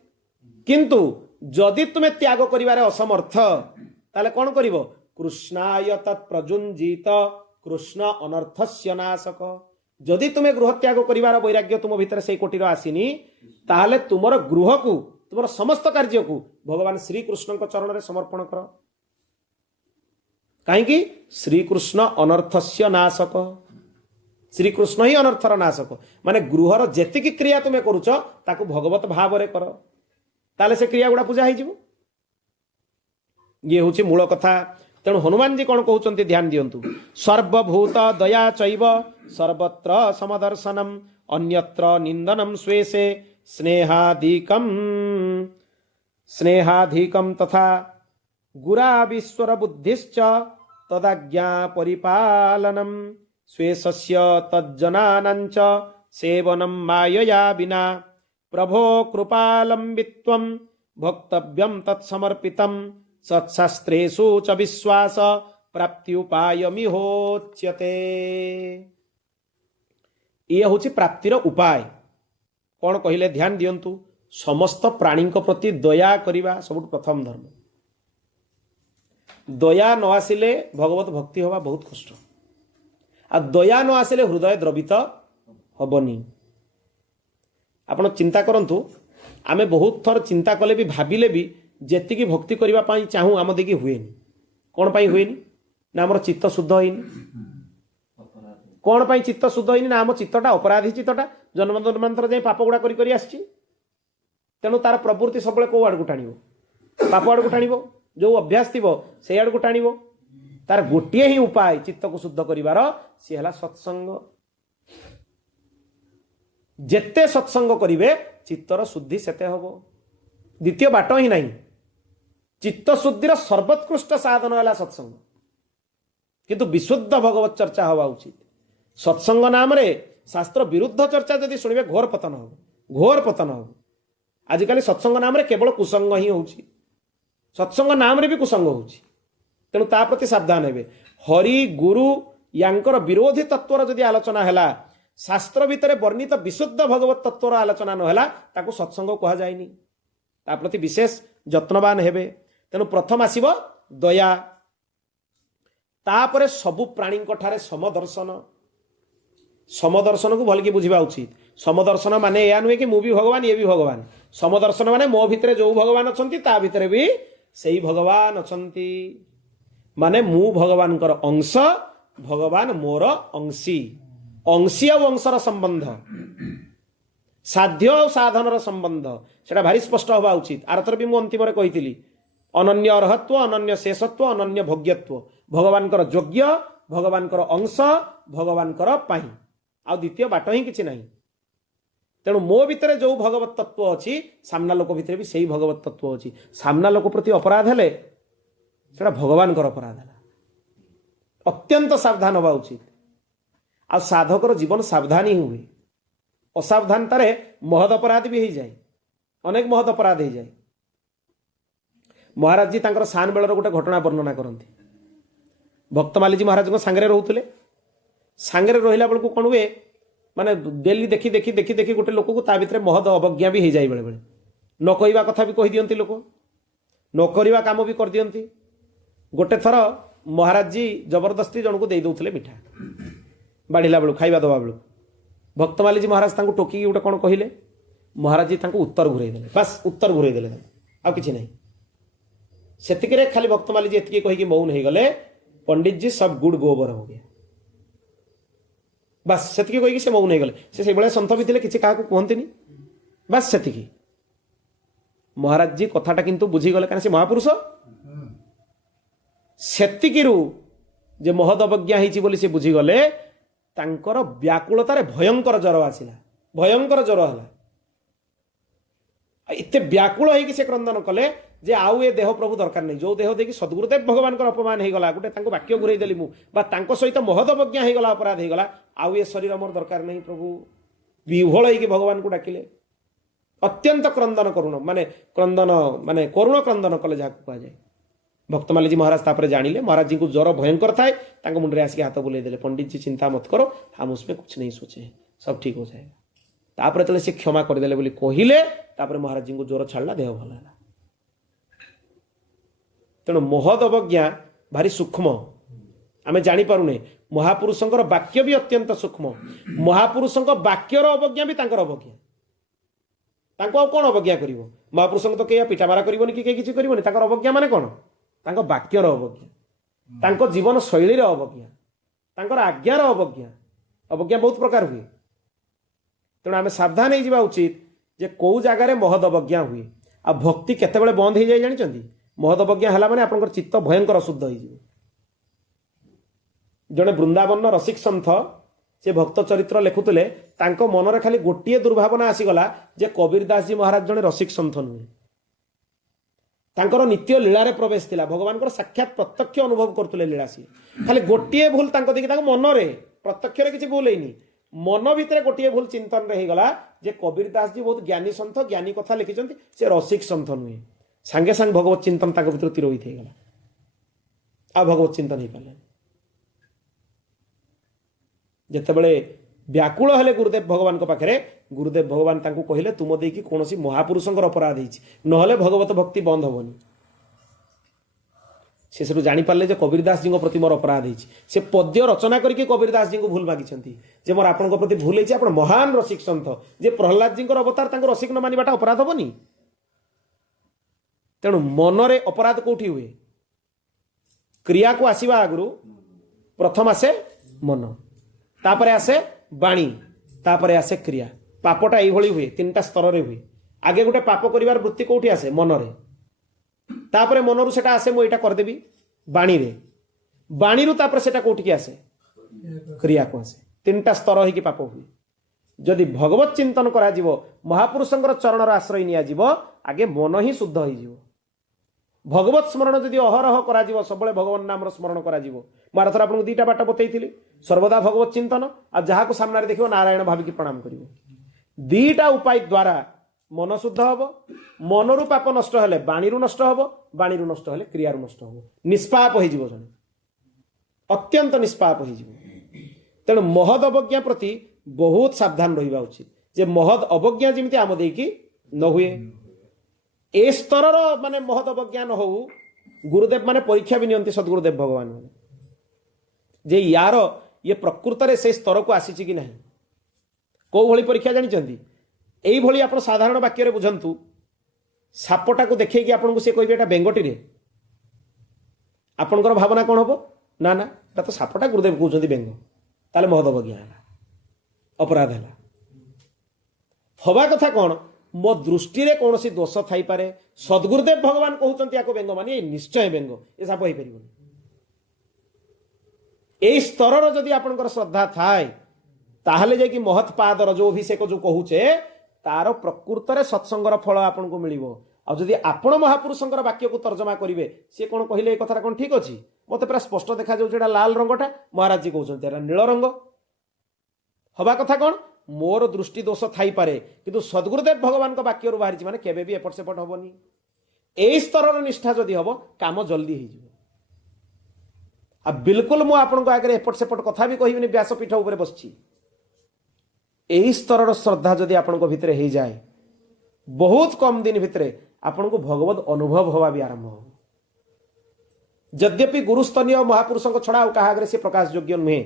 किंतु जदि तुमे त्याग करिवारे असमर्थ ताले कोन करिवो कृष्णाय तत्प्रजुञ्जीत कृष्ण अनर्थस्य नाशक जदि तुम्हें गृह त्याग करिवार वैराग्य तुम भितर से कोटिर आसीनी ताहले तुमर गृह को तुम समस्त कार्य को भगवान श्रीकृष्ण चरण में समर्पण कर। कहीं श्रीकृष्ण अनर्थस्य नाशक, श्रीकृष्ण ही अनर्थर नाशक। माने गृहर जेतिकी क्रिया तुम्हें करुच ताकू भगवत भाव रे कर, ताले से क्रिया गुड़ा पूजा हो। ये हूँ मूल कथा। तेणु हनुमान जी कौन कहते ध्यान दियंतु। सर्वभूत दया चैव सर्वत्र समदर्शनम अन्यत्र निंदनम स्वेशे स्नेहाधिकम तथा गुराविश्वर बुद्धिश्च तदाज्ञा परिपालनम स्वेशस्य तज्जनानांच सेवनम मायया विना प्रभो कृपालंबित्वम भक्तव्यम तत्समर्पितम सत्शास्त्रेषु च विश्वास प्राप्ति उपायमिहोच्यते। ये हूँ प्राप्तिर उपाय। कौन कहले ध्यान दियंतु। समस्त प्राणी प्रति दया करिबा सबुठ प्रथम धर्म। दया न आसिले भगवत भक्ति होगा बहुत कष्ट। आ दया न आसिले हृदय द्रवित हबनी। आपण चिंता करंतु, आमे बहुत थर चिंता कले भी भाबिले भी जेतिकी भक्ति करबा पई चाहू आम देखि हुएनी। कौन पाई हुएनी ना हमर चित्त शुद्ध होइनी। कौन पाई चित्त शुद्ध होइनी ना आम चित्तटा अपराधी चित्तटा जन्म जन्मांतर जाई पाप गुड़ा करी करी आछि। तेणु तार प्रवृत्ति सब कौ आड़ को टाणिबो, पाप आड़ को टाणिबो। जो अभ्यास थी से आड़ को टाणिबो। तार गोटे ही उपाय चित्त को शुद्ध करिवार सी हला सत्संग। जेते सत्संग करिवे चित्तर शुद्धि सेते हबो। द्वितीय बाट ही नहीं। चित्त शुद्धिर सर्वोत्कृष्ट साधन है सत्संग। किंतु विशुद्ध भगवत चर्चा हवा उचित। सत्संग नाम रे शास्त्र विरुद्ध चर्चा यदि शुणिबे घोर पतन हो, घोर पतन हो। आजिकल सत्संग नाम रे केवल कुसंग ही होउछि। सत्संग नाम रे भी कुसंग होउछि। तेणु ता प्रति सावधान हेबे। हरि गुरु यांकर विरोधी तत्वर यदि आलोचना हैला, शास्त्र भितर वर्णित विशुद्ध भगवत तत्वर आलोचना न हैला, ताकू सत्संग कहा जायनि। ता प्रति विशेष जत्नवान हेबे। तेणु प्रथम आसीबो दया, तापरे सबु प्राणी ठारे समदर्शन। समदर्शन को भल कि बुझिबा उचित। समदर्शन माने या नुहे कि मु भी भगवान ये भी भगवान। समदर्शन माने मो भितरे जो भगवान अछंती ता भितरे भी सेही भगवान अछंती। माने मु भगवान कर अंश, भगवान मोर अंशी। अंशी और अंशर संबंध, साध्य और साधनर संबंध सेटा भारी स्पष्ट हवा उचित। आरथर भी मु अंतिम कही अनन्य अर्हत्व, अनन्य शेषत्व, अनन्य भोग्यत्व। भगवान कर योग्य, भगवान कर अंश, भगवान कर पाई। आ द्वितीय बाट ही किछि नहीं। तेणु मो भितर जो भगवत तत्व अच्छी सामना लोक भितर भी सही भगवत तत्व अच्छी। सामना लोक प्रति अपराध हेले सेटा भगवान कर अपराध है। अत्यंत सावधान हवा उचित। आ साधकर जीवन सावधान ही हुए। असावधानतार महद अपराध भी हो जाए, अनेक महद अपराध हो जाए। महाराज जी तांकर सान बेलर गोटे घटना वर्णना करती। भक्तमाली जी महाराज सांगे रोते। सांगे रहा बेलू कौन हुए माने डेली देखी देखी देखी देखी गोटे लोक को ता भितर महद अवज्ञा भी हो जाए। बेले बेले न कहवा कथा भी कही दियंती लोक, न करवा काम भी कर दियंती। गोटे थर महाराज जी जबरदस्ती जनक दे दौले मिठा बाढ़ला बेलू खाଇବା दवा बेलू। भक्तमाली जी महाराज तांको टोकी गोटे कौन कहले, महाराज जी तांको उत्तर घुरे देले। बस उत्तर घुरे देले, आ किछि नहीं। सेतिकरे खाली भक्तमाली जी एतिकी कहिकी मौन हो गले। पंडित जी सब गुड़ गोबर हो गया। बस सेतिकी कहिकी से मौन हो गले। से बड़े सन्थ भी थे, किसी क्या कहते। बस सेतिकी। महाराज जी कथाटा किंतु बुझीगले, कारण से महापुरुष। सेतिकीरु जे महद अवज्ञा होइछि बोली से बुझीगले। तांकर व्याकुलतार भयंकर ज्वर आसिला, भयंकर ज्वर है। एते व्याकुल होइकि से क्रंदन कले जे आउ ए देह प्रभु दरकार नहीं। जो देह देखि सद्गुरुदेव भगवान अपमान हो गला, गोटे तांको वाक्य घुरई देली मु बा तांको सहित महद अवज्ञा हो गला, अपराध हो गला। आउ ए शरीर मोर दरकार नहीं प्रभु। विह्वल होइकि भगवान को डाकिले। अत्यंत क्रंदन करुण माने करुण क्रंदन कले जाको कहा जाए। भक्तमाली जी महाराज तापरे जानिले महाराज जी को ज्वर भयंकर थाए। तांको मुंडरे आसिक हाथ बुले देले। पंडित जी चिंता मत करो, हम उसमें कुछ नहीं सोचे, सब ठीक हो जाएगा। तापरे तले से क्षमा कर देले बोली कहिले। तापरे महाराज जी को ज्वर छाड़ला, देह भल है। तेणु महद अवज्ञा भारी सूक्ष्म, आमे जानी पारुने। महापुरुषंकर वाक्य भी अत्यंत सूक्ष्म। महापुरुषंक वाक्यर अवज्ञा भी तांकर अवज्ञा। तांको कौन अवज्ञा करिवो। महापुरुषଙ୍କୁ ତ କେହି ପିଟାମାରା କରିବନି କି କେହି କିଛି କରିବନି। ତାଙ୍କର ଅବଜ୍ଞା ମାନେ କ'ଣ? ତାଙ୍କ ବାକ୍ୟର ଅବଜ୍ଞା, ତାଙ୍କ ଜୀବନ ଶୈଳୀର ଅବଜ୍ଞା, ତାଙ୍କର ଆଜ୍ଞାର ଅବଜ୍ଞା। ଅବଜ୍ଞା ବହୁତ ପ୍ରକାର ହୁଏ। ତେଣୁ ଆମେ ସାବଧାନ ହେଇଯିବା ଉଚିତ ଯେ କେଉଁ ଜାଗାରେ ମହଦ ଅବଜ୍ଞା ହୁଏ। ଆଉ ଭକ୍ତି କେତେବେଳେ ବନ୍ଦ ହେଇଯାଏ ଜାଣିଛନ୍ତି? ମହଦ ଅବଜ୍ଞା ହେଲା ମାନେ ଆପଣଙ୍କର ଚିତ୍ତ ଭୟଙ୍କର ଅଶୁଦ୍ଧ ହେଇଯିବ। ଜଣେ ବୃନ୍ଦାବନର ରସିକ ସନ୍ଥ ସେ ଭକ୍ତ ଚରିତ୍ର ଲେଖୁଥିଲେ, ତାଙ୍କ ମନରେ ଖାଲି ଗୋଟିଏ ଦୁର୍ଭାବନା ଆସିଗଲା ଯେ କବୀର ଦାସଜୀ ମହାରାଜ ଜଣେ ରସିକ ସନ୍ଥ ନୁହେଁ। ତାଙ୍କର ନିତ୍ୟ ଲୀଳାରେ ପ୍ରବେଶ ଥିଲା, ଭଗବାନଙ୍କର ସାକ୍ଷାତ ପ୍ରତ୍ୟକ୍ଷ ଅନୁଭବ କରୁଥିଲେ ଲୀଳା। ସିଏ ଖାଲି ଗୋଟିଏ ଭୁଲ ତାଙ୍କ ଦେଖି ତାଙ୍କ ମନରେ, ପ୍ରତ୍ୟକ୍ଷରେ କିଛି ଭୁଲ ହେଇନି, ମନ ଭିତରେ ଗୋଟିଏ ଭୁଲ ଚିନ୍ତନରେ ହେଇଗଲା ଯେ କବୀର ଦାସଜୀ ବହୁତ ଜ୍ଞାନୀ ସନ୍ଥ, ଜ୍ଞାନୀ କଥା ଲେଖିଛନ୍ତି, ସେ ରସିକ ସନ୍ଥ ନୁହେଁ। ସାଙ୍ଗେ ସାଙ୍ଗେ ଭଗବତ ଚିନ୍ତନ ତାଙ୍କ ଭିତରେ ତିରୋହିତ ହେଇଗଲା, ଆଉ ଭଗବତ ଚିନ୍ତନ ହେଇପାରିଲାନି। ଯେତେବେଳେ ବ୍ୟାକୁଳ ହେଲେ ଗୁରୁଦେବ ଭଗବାନଙ୍କ ପାଖରେ, ଗୁରୁଦେବ ଭଗବାନ ତାଙ୍କୁ କହିଲେ ତୁମ ଦେଇକି କୌଣସି ମହାପୁରୁଷଙ୍କର ଅପରାଧ ହେଇଛି, ନହେଲେ ଭଗବତ ଭକ୍ତି ବନ୍ଦ ହବନି। ସେ ସେଠୁ ଜାଣିପାରିଲେ ଯେ କବୀର ଦାସଜୀଙ୍କ ପ୍ରତି ମୋର ଅପରାଧ ହେଇଛି। ସେ ପଦ୍ୟ ରଚନା କରିକି କବୀର ଦାସଜୀଙ୍କୁ ଭୁଲ ମାଗିଛନ୍ତି ଯେ ମୋର ଆପଣଙ୍କ ପ୍ରତି ଭୁଲ ହେଇଛି, ଆପଣ ମହାନ ରସିକ ସନ୍ଥ, ଯେ ପ୍ରହ୍ଲାଦଜୀଙ୍କର ଅବତାର ତାଙ୍କୁ ରସିକ ନ ମାନିବାଟା ଅପରାଧ ହବନି। ତେଣୁ ମନରେ ଅପରାଧ କୋଉଠି ହୁଏ? କ୍ରିୟାକୁ ଆସିବା ଆଗରୁ ପ୍ରଥମ ଆସେ ମନ, ତାପରେ ଆସେ ବାଣୀ, ତାପରେ ଆସେ କ୍ରିୟା। ପାପଟା ଏଇଭଳି ହୁଏ, ତିନିଟା ସ୍ତରରେ ହୁଏ। ଆଗେ ଗୋଟେ ପାପ କରିବାର ବୃତ୍ତି କୋଉଠି ଆସେ? ମନରେ। ତାପରେ ମନରୁ ସେଟା ଆସେ ମୁଁ ଏଇଟା କରିଦେବି ବାଣୀରେ, ବାଣୀରୁ ତାପରେ ସେଟା କୋଉଠିକି ଆସେ? କ୍ରିୟାକୁ ଆସେ। ତିନିଟା ସ୍ତର ହେଇକି ପାପ ହୁଏ। ଯଦି ଭଗବତ ଚିନ୍ତନ କରାଯିବ, ମହାପୁରୁଷଙ୍କର ଚରଣର ଆଶ୍ରୟ ନିଆଯିବ, ଆଗେ ମନ ହିଁ ଶୁଦ୍ଧ ହେଇଯିବ। ଭଗବତ ସ୍ମରଣ ଯଦି ଅହରହ କରାଯିବ, ସବୁବେଳେ ଭଗବାନ ନାମର ସ୍ମରଣ କରାଯିବ। ମୁଁ ଆରଥର ଆପଣଙ୍କୁ ଦିଟା ବାଟ ବତେଇଥିଲି, ସର୍ବଦା ଭଗବତ ଚିନ୍ତନ, ଆଉ ଯାହାକୁ ସାମ୍ନାରେ ଦେଖିବ ନାରାୟଣ ଭାବିକି ପ୍ରଣାମ କରିବ। ଦିଟା ଉପାୟ ଦ୍ୱାରା ମନ ଶୁଦ୍ଧ ହବ। ମନରୁ ପାପ ନଷ୍ଟ ହେଲେ ବାଣୀରୁ ନଷ୍ଟ ହବ, ବାଣୀରୁ ନଷ୍ଟ ହେଲେ କ୍ରିୟାରୁ ନଷ୍ଟ ହବ। ନିଷ୍ପାପ ହେଇଯିବ ଜଣେ, ଅତ୍ୟନ୍ତ ନିଷ୍ପାପ ହେଇଯିବ। ତେଣୁ ମହଦ ଅବଜ୍ଞା ପ୍ରତି ବହୁତ ସାବଧାନ ରହିବା ଉଚିତ, ଯେ ମହଦ ଅବଜ୍ଞା ଯେମିତି ଆମ ଦେଇକି ନ ହୁଏ। ଏ ସ୍ତରର ମାନେ ମହଦ ଅବଜ୍ଞା ନ ହଉ, ଗୁରୁଦେବ ମାନେ ପରୀକ୍ଷା ବି ନିଅନ୍ତି ସଦ୍ଗୁରୁଦେବ ଭଗବାନ ମାନେ, ଯେ ୟାର ଇଏ ପ୍ରକୃତରେ ସେ ସ୍ତରକୁ ଆସିଛି କି ନାହିଁ। କୋଉ ଭଳି ପରୀକ୍ଷା ଜାଣିଛନ୍ତି? এইଭଳି ଆପଣ ସାଧାରଣ ବାକ୍ୟରେ ବୁଝନ୍ତୁ। ସାପଟାକୁ ଦେଖେଇକି ଆପଣଙ୍କୁ ସେ କହିବେ ଏଟା ବେଙ୍ଗଟିରେ, ଆପଣଙ୍କର ଭାବନା କ'ଣ ହବ? ନା ନା, ଏଟା ତ ସାପଟା, ଗୁରୁଦେବ କହୁଛନ୍ତି ବେଙ୍ଗ, ତାହେଲେ ମହଦ ଅବଜ୍ଞା ହେଲା, ଅପରାଧ ହେଲା। ହବା କଥା କ'ଣ? ମୋ ଦୃଷ୍ଟିରେ କୌଣସି ଦୋଷ ଥାଇପାରେ, ସଦ୍ଗୁରୁଦେବ ଭଗବାନ କହୁଛନ୍ତି ୟାକୁ ବେଙ୍ଗ, ମାନେ ଏ ନିଶ୍ଚୟ ବେଙ୍ଗ, ଏ ସାପ ହେଇପାରିବନି। এই ସ୍ତରର ଯଦି ଆପଣଙ୍କର ଶ୍ରଦ୍ଧା ଥାଏ, ତାହେଲେ ଯାଇକି ମହତ୍ ପାଦର ଯୋଉ ଅଭିଷେକ ଯୋଉ କହୁଛେ, ତାର ପ୍ରକୃତରେ ସତ୍ସଙ୍ଗର ଫଳ ଆପଣଙ୍କୁ ମିଳିବ। ଆଉ ଯଦି ଆପଣ ମହାପୁରୁଷଙ୍କର ବାକ୍ୟକୁ ତର୍ଜମା କରିବେ, ସିଏ କ'ଣ କହିଲେ, ଏ କଥାଟା କ'ଣ ଠିକ ଅଛି? ମତେ ପୁରା ସ୍ପଷ୍ଟ ଦେଖାଯାଉଛି ଏଟା ଲାଲ ରଙ୍ଗଟା, ମହାରାଜଜୀ କହୁଛନ୍ତି ଏଟା ନୀଳ ରଙ୍ଗ। ହବା କଥା କ'ଣ? ମୋର ଦୃଷ୍ଟି ଦୋଷ ଥାଇପାରେ, କିନ୍ତୁ ସଦ୍ଗୁରୁଦେବ ଭଗବାନଙ୍କ ବାକ୍ୟରୁ ବାହାରିଛି ମାନେ କେବେ ବି ଏପଟ ସେପଟ ହବନି। এই ସ୍ତରର ନିଷ୍ଠା ଯଦି ହବ, କାମ ଜଲ୍ଦି ହେଇଯିବ। ଆଉ ବିଲକୁଲ ମୁଁ ଆପଣଙ୍କ ଆଗରେ ଏପଟ ସେପଟ କଥା ବି କହିବିନି, ବ୍ୟାସପୀଠ ଉପରେ ବସିଛି। ଏହି ସ୍ତରର ଶ୍ରଦ୍ଧା ଯଦି ଆପଣଙ୍କ ଭିତରେ ହେଇଯାଏ, ବହୁତ କମ ଦିନ ଭିତରେ ଆପଣଙ୍କୁ ଭଗବତ ଅନୁଭବ ହବା ବି ଆରମ୍ଭ ହେବ। ଯଦ୍ୟପି ଗୁରୁସ୍ତରୀୟ ମହାପୁରୁଷଙ୍କ ଛଡ଼ା ଆଉ କାହା ଆଗରେ ସେ ପ୍ରକାଶ ଯୋଗ୍ୟ ନୁହେଁ,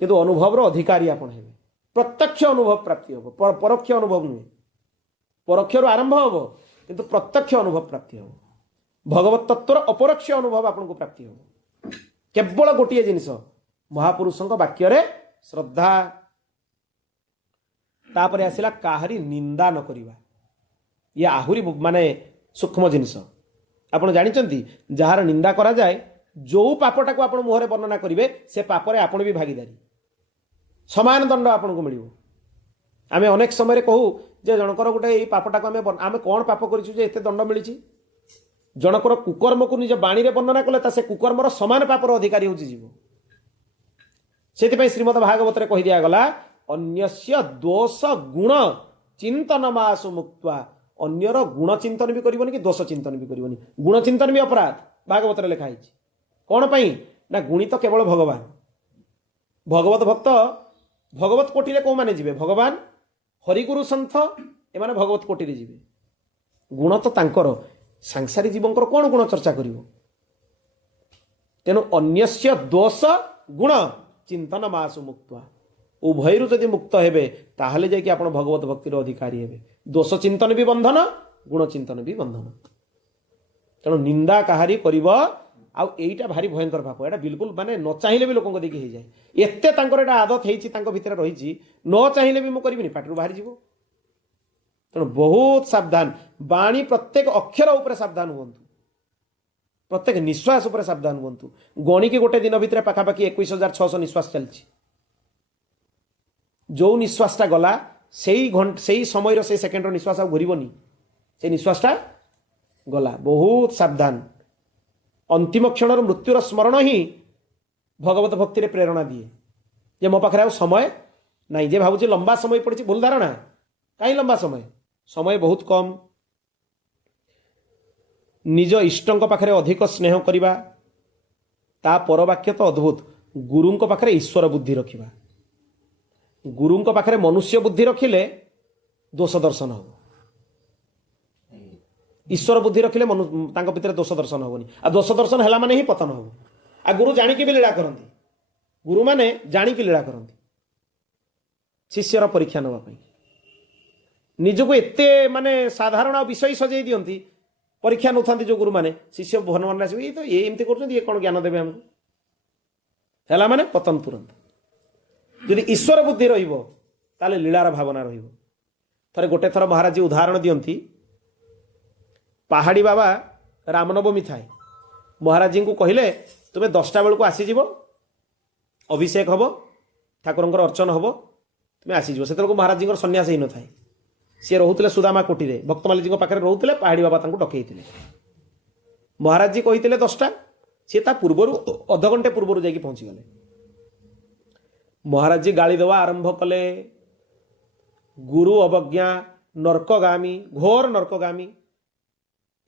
କିନ୍ତୁ ଅନୁଭବର ଅଧିକାରୀ ଆପଣ ହେବେ। ପ୍ରତ୍ୟକ୍ଷ ଅନୁଭବ ପ୍ରାପ୍ତି ହେବ, ପରୋକ୍ଷ ଅନୁଭବ ନୁହେଁ। ପରୋକ୍ଷରୁ ଆରମ୍ଭ ହେବ, କିନ୍ତୁ ପ୍ରତ୍ୟକ୍ଷ ଅନୁଭବ ପ୍ରାପ୍ତି ହେବ। ଭଗବତ ତତ୍ତ୍ୱର ଅପରୋକ୍ଷ ଅନୁଭବ ଆପଣଙ୍କୁ ପ୍ରାପ୍ତି ହେବ। କେବଳ ଗୋଟିଏ ଜିନିଷ, ମହାପୁରୁଷଙ୍କ ବାକ୍ୟରେ ଶ୍ରଦ୍ଧା। ତାପରେ ଆସିଲା କାହାରି ନିନ୍ଦା ନ କରିବା। ଇଏ ଆହୁରି ମାନେ ସୂକ୍ଷ୍ମ ଜିନିଷ। ଆପଣ ଜାଣିଛନ୍ତି, ଯାହାର ନିନ୍ଦା କରାଯାଏ, ଯୋଉ ପାପଟାକୁ ଆପଣ ମୁହଁରେ ବର୍ଣ୍ଣନା କରିବେ, ସେ ପାପରେ ଆପଣ ବି ଭାଗିଦାରୀ, ସମାନ ଦଣ୍ଡ ଆପଣଙ୍କୁ ମିଳିବ। ଆମେ ଅନେକ ସମୟରେ କହୁ ଯେ ଜଣଙ୍କର ଗୋଟେ ଏଇ ପାପଟାକୁ ଆମେ କ'ଣ ପାପ କରିଛୁ ଯେ ଏତେ ଦଣ୍ଡ ମିଳିଛି? ଜଣଙ୍କର କୁକର୍ମକୁ ନିଜ ବାଣୀରେ ବର୍ଣ୍ଣନା କଲେ, ତା ସେ କୁକର୍ମର ସମାନ ପାପର ଅଧିକାରୀ ହେଉଛି ଜୀବ। ସେଥିପାଇଁ ଶ୍ରୀମଦ ଭାଗବତରେ କହି ଦିଆଗଲା, ଅନ୍ୟସ୍ୟ ଦୋଷ ଗୁଣ ଚିନ୍ତନ ମାସୁ ମୁକ୍ତ୍ୱା। ଅନ୍ୟର ଗୁଣ ଚିନ୍ତନ ବି କରିବନି କି ଦୋଷ ଚିନ୍ତନ ବି କରିବନି। ଗୁଣ ଚିନ୍ତନ ବି ଅପରାଧ, ଭାଗବତରେ ଲେଖା ହେଇଛି। କ'ଣ ପାଇଁ? ନା ଗୁଣିତ କେବଳ ଭଗବାନ। ଭଗବତ ଭକ୍ତ ଭଗବତ କୋଟିରେ କୋଉମାନେ ଯିବେ? ଭଗବାନ, ହରିଗୁରୁ ସନ୍ଥ, ଏମାନେ ଭଗବତ କୋଟିରେ ଯିବେ। ଗୁଣ ତ ତାଙ୍କର, ସାଂସାରୀ ଜୀବଙ୍କର କ'ଣ ଗୁଣ ଚର୍ଚ୍ଚା କରିବ? ତେଣୁ ଅନ୍ୟସ୍ୟ ଦୋଷ ଗୁଣ ଚିନ୍ତନ ମାସୁ ମୁକ୍ତ୍ୱା। उभयरु जदि मुक्त हेबे ताहले जाकि आपण भगवत भक्तिर अधिकारी हेबे। दोष चिंतन भी बंधन, गुण चिंतन भी बंधन। तेणु निंदा काहारी करिब आउ एटा भारी भयंकर पाप। एटा बिल्कुल माने न चाहिए भी लोकंक देखि हे जाए। एते तांकर एटा आदत हेछि तांको भितर रहिछि, न चाहिए भी मु करिबिनी, पाटिरु बाहरी जीवो। तेणु बहुत सावधान, बाणी प्रत्येक अक्षर उपर सावधान हुंतु, प्रत्येक निश्वास उपर सावधान हुंतु। गणी के गोटे दिन भितर पाखापाखि 21,600 निश्वास चलछि। जो निश्वासटा गला से समय से सेकेंड निश्वास आउ घुरबनी, से निश्वासटा गला। बहुत सावधान। अंतिम क्षण मृत्युर स्मरण ही भगवत भक्ति रे प्रेरणा दिए जे मो पाखे समय नहीं, जे भावुँ लंबा समय पड़ी। भूल धारणा। कहीं लंबा समय, समय बहुत कम। निज इष्टों पाखे अधिक स्नेह करवा, ता पर वाक्य तो अद्भुत। गुरुं पाखे ईश्वर बुद्धि रखिबा, गुरुं पाखे मनुष्य बुद्धि रखिले दोष दर्शन हो। ईश्वर बुद्धि रखिले तांको भितर दोष दर्शन होनी। आ दोष दर्शन हैला माने ही पतन हो। आ गुरु जानिकी भी लीला करती, गुरु माने जानिकी लीला करती। शिष्यर परीक्षा नवा पई निजको एते माने साधारण विषय सजै दियंती, परीक्षा नउथांती जो गुरु माने। शिष्य भवन मन आसी ए तो ये एमती करछन, ये कोन ज्ञान देबे हमको, हैला माने पतन तुरंत। यदि ईश्वर बुद्धि रहिबो ताले लीलार भावना रहिबो। थरे गोटे थर महाराज जी उदाहरण दियंती। पहाड़ी बाबा रामनवमी थाए, महाराज जी को कहले तुम्हें 10टा बेलू आसीज, अभिषेक हम, ठाकुर अर्चन हम, तुम्हें आसीज। से महाराज जी सन्यास ही न थाए, सी रोते सुदामा कोटी भक्तमाली जी पाखे रोते। पहाड़ी बाबा डकई। महाराज जी कहते 10टा, सी पूर्वर अध घंटे पूर्वर जा पहुँची गले। महाराज जी गाली देवा आरंभ कले। गुरु अवज्ञा, नर्कगामी, घोर नर्कगामी।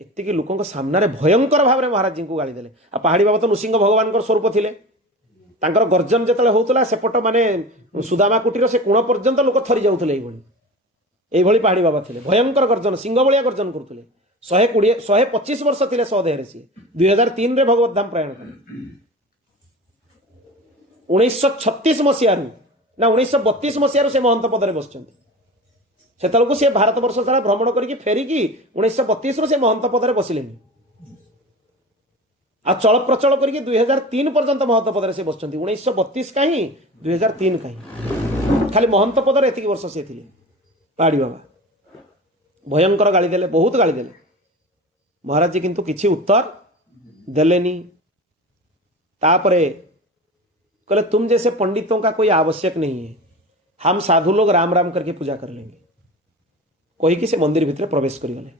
एतिकी लोकों सामने भयंकर भाव में महाराज जी को गाली देले। आ पहाड़ी बाबा तो नृसिंह भगवान स्वरूप थिले। तांकर गर्जन जिते होता सेपट माने सुदामा कुटीर से कोण पर्यंत लोक थरी जाऊले। ये पहाड़ी बाबा थे, भयंकर गर्जन, सिंह भलिया गर्जन करते। 125 वर्ष थे सदेह सी। 2003 रे भगवत धाम प्रयाण कले। 1936 मसीह ना 1932 मसीह से महंत पदरे बस। से सी भारत वर्ष सारा भ्रमण करके फेरिकी 1932 से महंत पदरे बसिले। आ चल प्रचल करके 2003 पर्यंत महंत पदरे से बस। 1932 कहीं 2003 कहीं खाली महंत पदरे एतिक वर्ष से थे। पहाड़ी बाबा भयंकर गाली देले, बहुत गाली देले। महाराज जी किंतु किसी उत्तर देलेनी। तापरे कहले तुम जैसे पंडितों का कोई आवश्यक नहीं है, हम साधु लोग राम राम करके पूजा कर लेंगे। कही कि से मंदिर भितर प्रवेश करगले।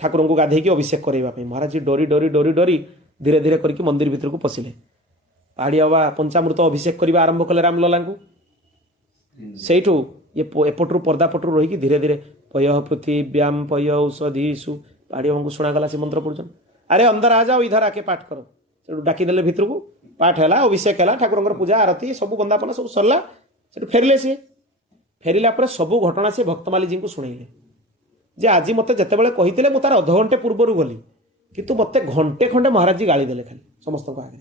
ठाकुर को गाधे अभिषेक करवाई महाराज जी डरी डरी डरी डरी धीरे धीरे करके मंदिर भितर को पशिले। पहाड़ी बाबा पंचामृत अभिषेक करने आरंभ कले रामलला को। सेठू ये एपटू पर्दा पटू रही धीरे धीरे पय पृथिव्याम पय औषधीषु पहाड़ी बाबा को शुणागला से मंत्र पढ़ुन। अरे अंदर आ जाओ, इधर आके पाठ करो। डाकिदेले भितर को, पाठ है, अभिषेक है, ठाकुर पूजा आरती सब बंदापना सब सरला। फेरिले सी फेरिला पर सबू घटना से भक्तमाली जी को शुणेले जे आज मत जिते कही मुझे अध घंटे पूर्वर गली किंतु मत घंटे खंडे महाराज जी गाली देले खाली समस्त आगे।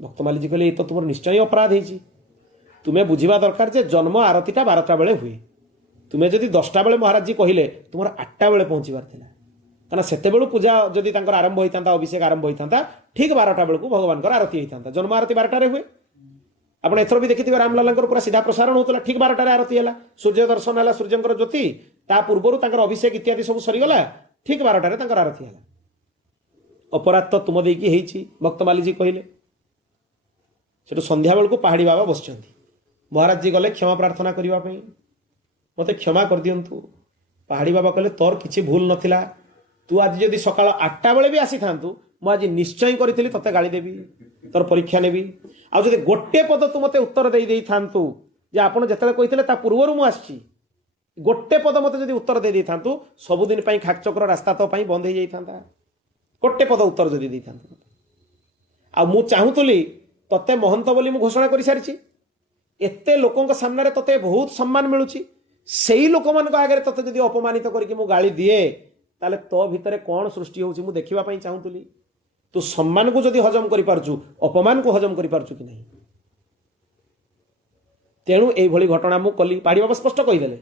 भक्तमाली जी कहले ये तो तुम निश्चय अपराध है। तुम्हें बुझा दरकार जे जन्म आरतीटा 12टा बेले हुए। तुम्हें जदि 10टा बेले महाराज जी कहले तुम 8टा बेले पहुँचबार था, कहना सेते बेलू पूजा जदि आरंभ होता, अभिषेक आरंभ होता, ठीक 12टा बेलू भगवान आरती होता। जन्म आरती 12टारे हुए। आपड़ एथर भी देखिए रामलाल पूरा सीधा प्रसारण होता, ठीक 12टारे आरती है। सूर्य दर्शन है, सूर्यंकर ज्योति ता पूर्वर अभिषेक इत्यादि सब सरीगला, ठीक 12टारे आरती है। अपराध तो तुम देकी भक्तमाली जी कहले। से संध्या बेलू पहाड़ी बाबा बस। महाराज जी गले क्षमा प्रार्थना करने, मत क्षमा कर दिंतु। पहाड़ी बाबा कहले तोर किसी भूल नथिला, तू आज जदि सकाळ 8टा बेले भी आसी थांतु मु आज निश्चय करी तते गाली देवी, तोर परीक्षा नेबी। आ जदि गोटे पद तू मते उत्तर दे देई थांतु जे आपण जतले कहितले ता पूर्वरु मु आछि, गोटे पद मते जदि उत्तर दे देई थांतु सबुदिन पई खाकचक्र रास्ता तो पई बंद हो जाई थांता। गोटे पद उत्तर जदि देई थांतु आ मु चाहुतली तते महंत बोली मु घोषणा करि सारिछि। एते लोकंक सामने तते बहुत सम्मान मिलुछि, सेही लोक मान आगे तते जदि अपमानित करके मु गाली दिए ताले तो भितरे कौन सृष्टि होउछि मु देखिबा पई चाहुतली। तू सम्मान को जदि हजम करि पारछु, अपमान को हजम करि पारछु कि नहीं। ତେଣୁ ଏଇଭଳି ଘଟଣା ମୁଁ କଲି। ପାଢ଼ୀ ବାବା ସ୍ପଷ୍ଟ କହିଦେଲେ,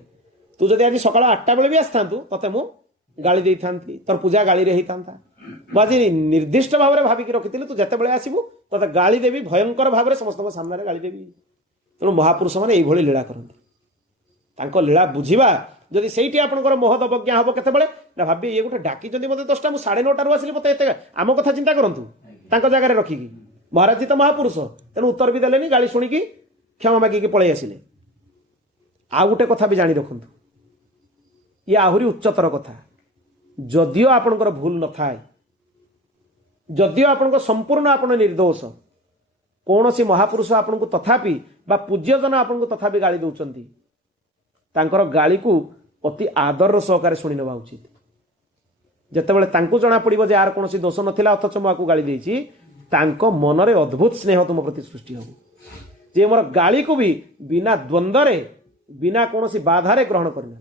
ତୁ ଯଦି ଆଜି ସକାଳ 8ଟା ବେଳେ ବି ଆସିଥାନ୍ତୁ ତତେ ମୁଁ ଗାଳି ଦେଇଥାନ୍ତି, ତୋର ପୂଜା ଗାଳିରେ ହେଇଥାନ୍ତା। ମୁଁ ଆଜି ନିର୍ଦ୍ଦିଷ୍ଟ ଭାବରେ ଭାବିକି ରଖିଥିଲି ତୁ ଯେତେବେଳେ ଆସିବୁ ତତେ ଗାଳି ଦେବି, ଭୟଙ୍କର ଭାବରେ ସମସ୍ତଙ୍କ ସାମ୍ନାରେ ଗାଳି ଦେବି। ତେଣୁ ମହାପୁରୁଷମାନେ ଏଇଭଳି ଲୀଳା କରନ୍ତି। ତାଙ୍କ ଲୀଳା ବୁଝିବା, ଯଦି ସେଇଠି ଆପଣଙ୍କର ମହଦ ଅବଜ୍ଞା ହେବ କେତେବେଳେ ନା ଭାବି ଇଏ ଗୋଟେ ଡାକିଛନ୍ତି ମୋତେ 10ଟା, ମୁଁ 9:30ରୁ ଆସିଲି, ମୋତେ ଏତେ ଆମ କଥା ଚିନ୍ତା କରନ୍ତୁ ତାଙ୍କ ଜାଗାରେ ରଖିକି। ମହାରାଜ ତ ମହାପୁରୁଷ, ତେଣୁ ଉତ୍ତର ବି ଦେଲେନି, ଗାଳି ଶୁଣିକି କ୍ଷମା ମାଗିକି ପଳେଇ ଆସିଲେ। ଆଉ ଗୋଟେ କଥା ବି ଜାଣି ରଖନ୍ତୁ, ଇଏ ଆହୁରି ଉଚ୍ଚତର କଥା। ଯଦିଓ ଆପଣଙ୍କର ଭୁଲ ନଥାଏ, ଯଦିଓ ଆପଣଙ୍କ ସମ୍ପୂର୍ଣ୍ଣ ଆପଣ ନିର୍ଦ୍ଦୋଷ, କୌଣସି ମହାପୁରୁଷ ଆପଣଙ୍କୁ ତଥାପି ବା ପୂଜ୍ୟଜନ ଆପଣଙ୍କୁ ତଥାପି ଗାଳି ଦେଉଛନ୍ତି, ତାଙ୍କର ଗାଳିକୁ ଅତି ଆଦରର ସହକାରେ ଶୁଣି ନେବା ଉଚିତ। ଯେତେବେଳେ ତାଙ୍କୁ ଜଣାପଡ଼ିବ ଯେ ଆର କୌଣସି ଦୋଷ ନଥିଲା ଅଥଚ ମୁଁ ଆକୁ ଗାଳି ଦେଇଛି, ତାଙ୍କ ମନରେ ଅଦ୍ଭୁତ ସ୍ନେହ ତୁମ ପ୍ରତି ସୃଷ୍ଟି ହେବ, ଯେ ମୋର ଗାଳିକୁ ବି ବିନା ଦ୍ୱନ୍ଦ୍ୱରେ, ବିନା କୌଣସି ବାଧାରେ ଗ୍ରହଣ କରିନେଲା।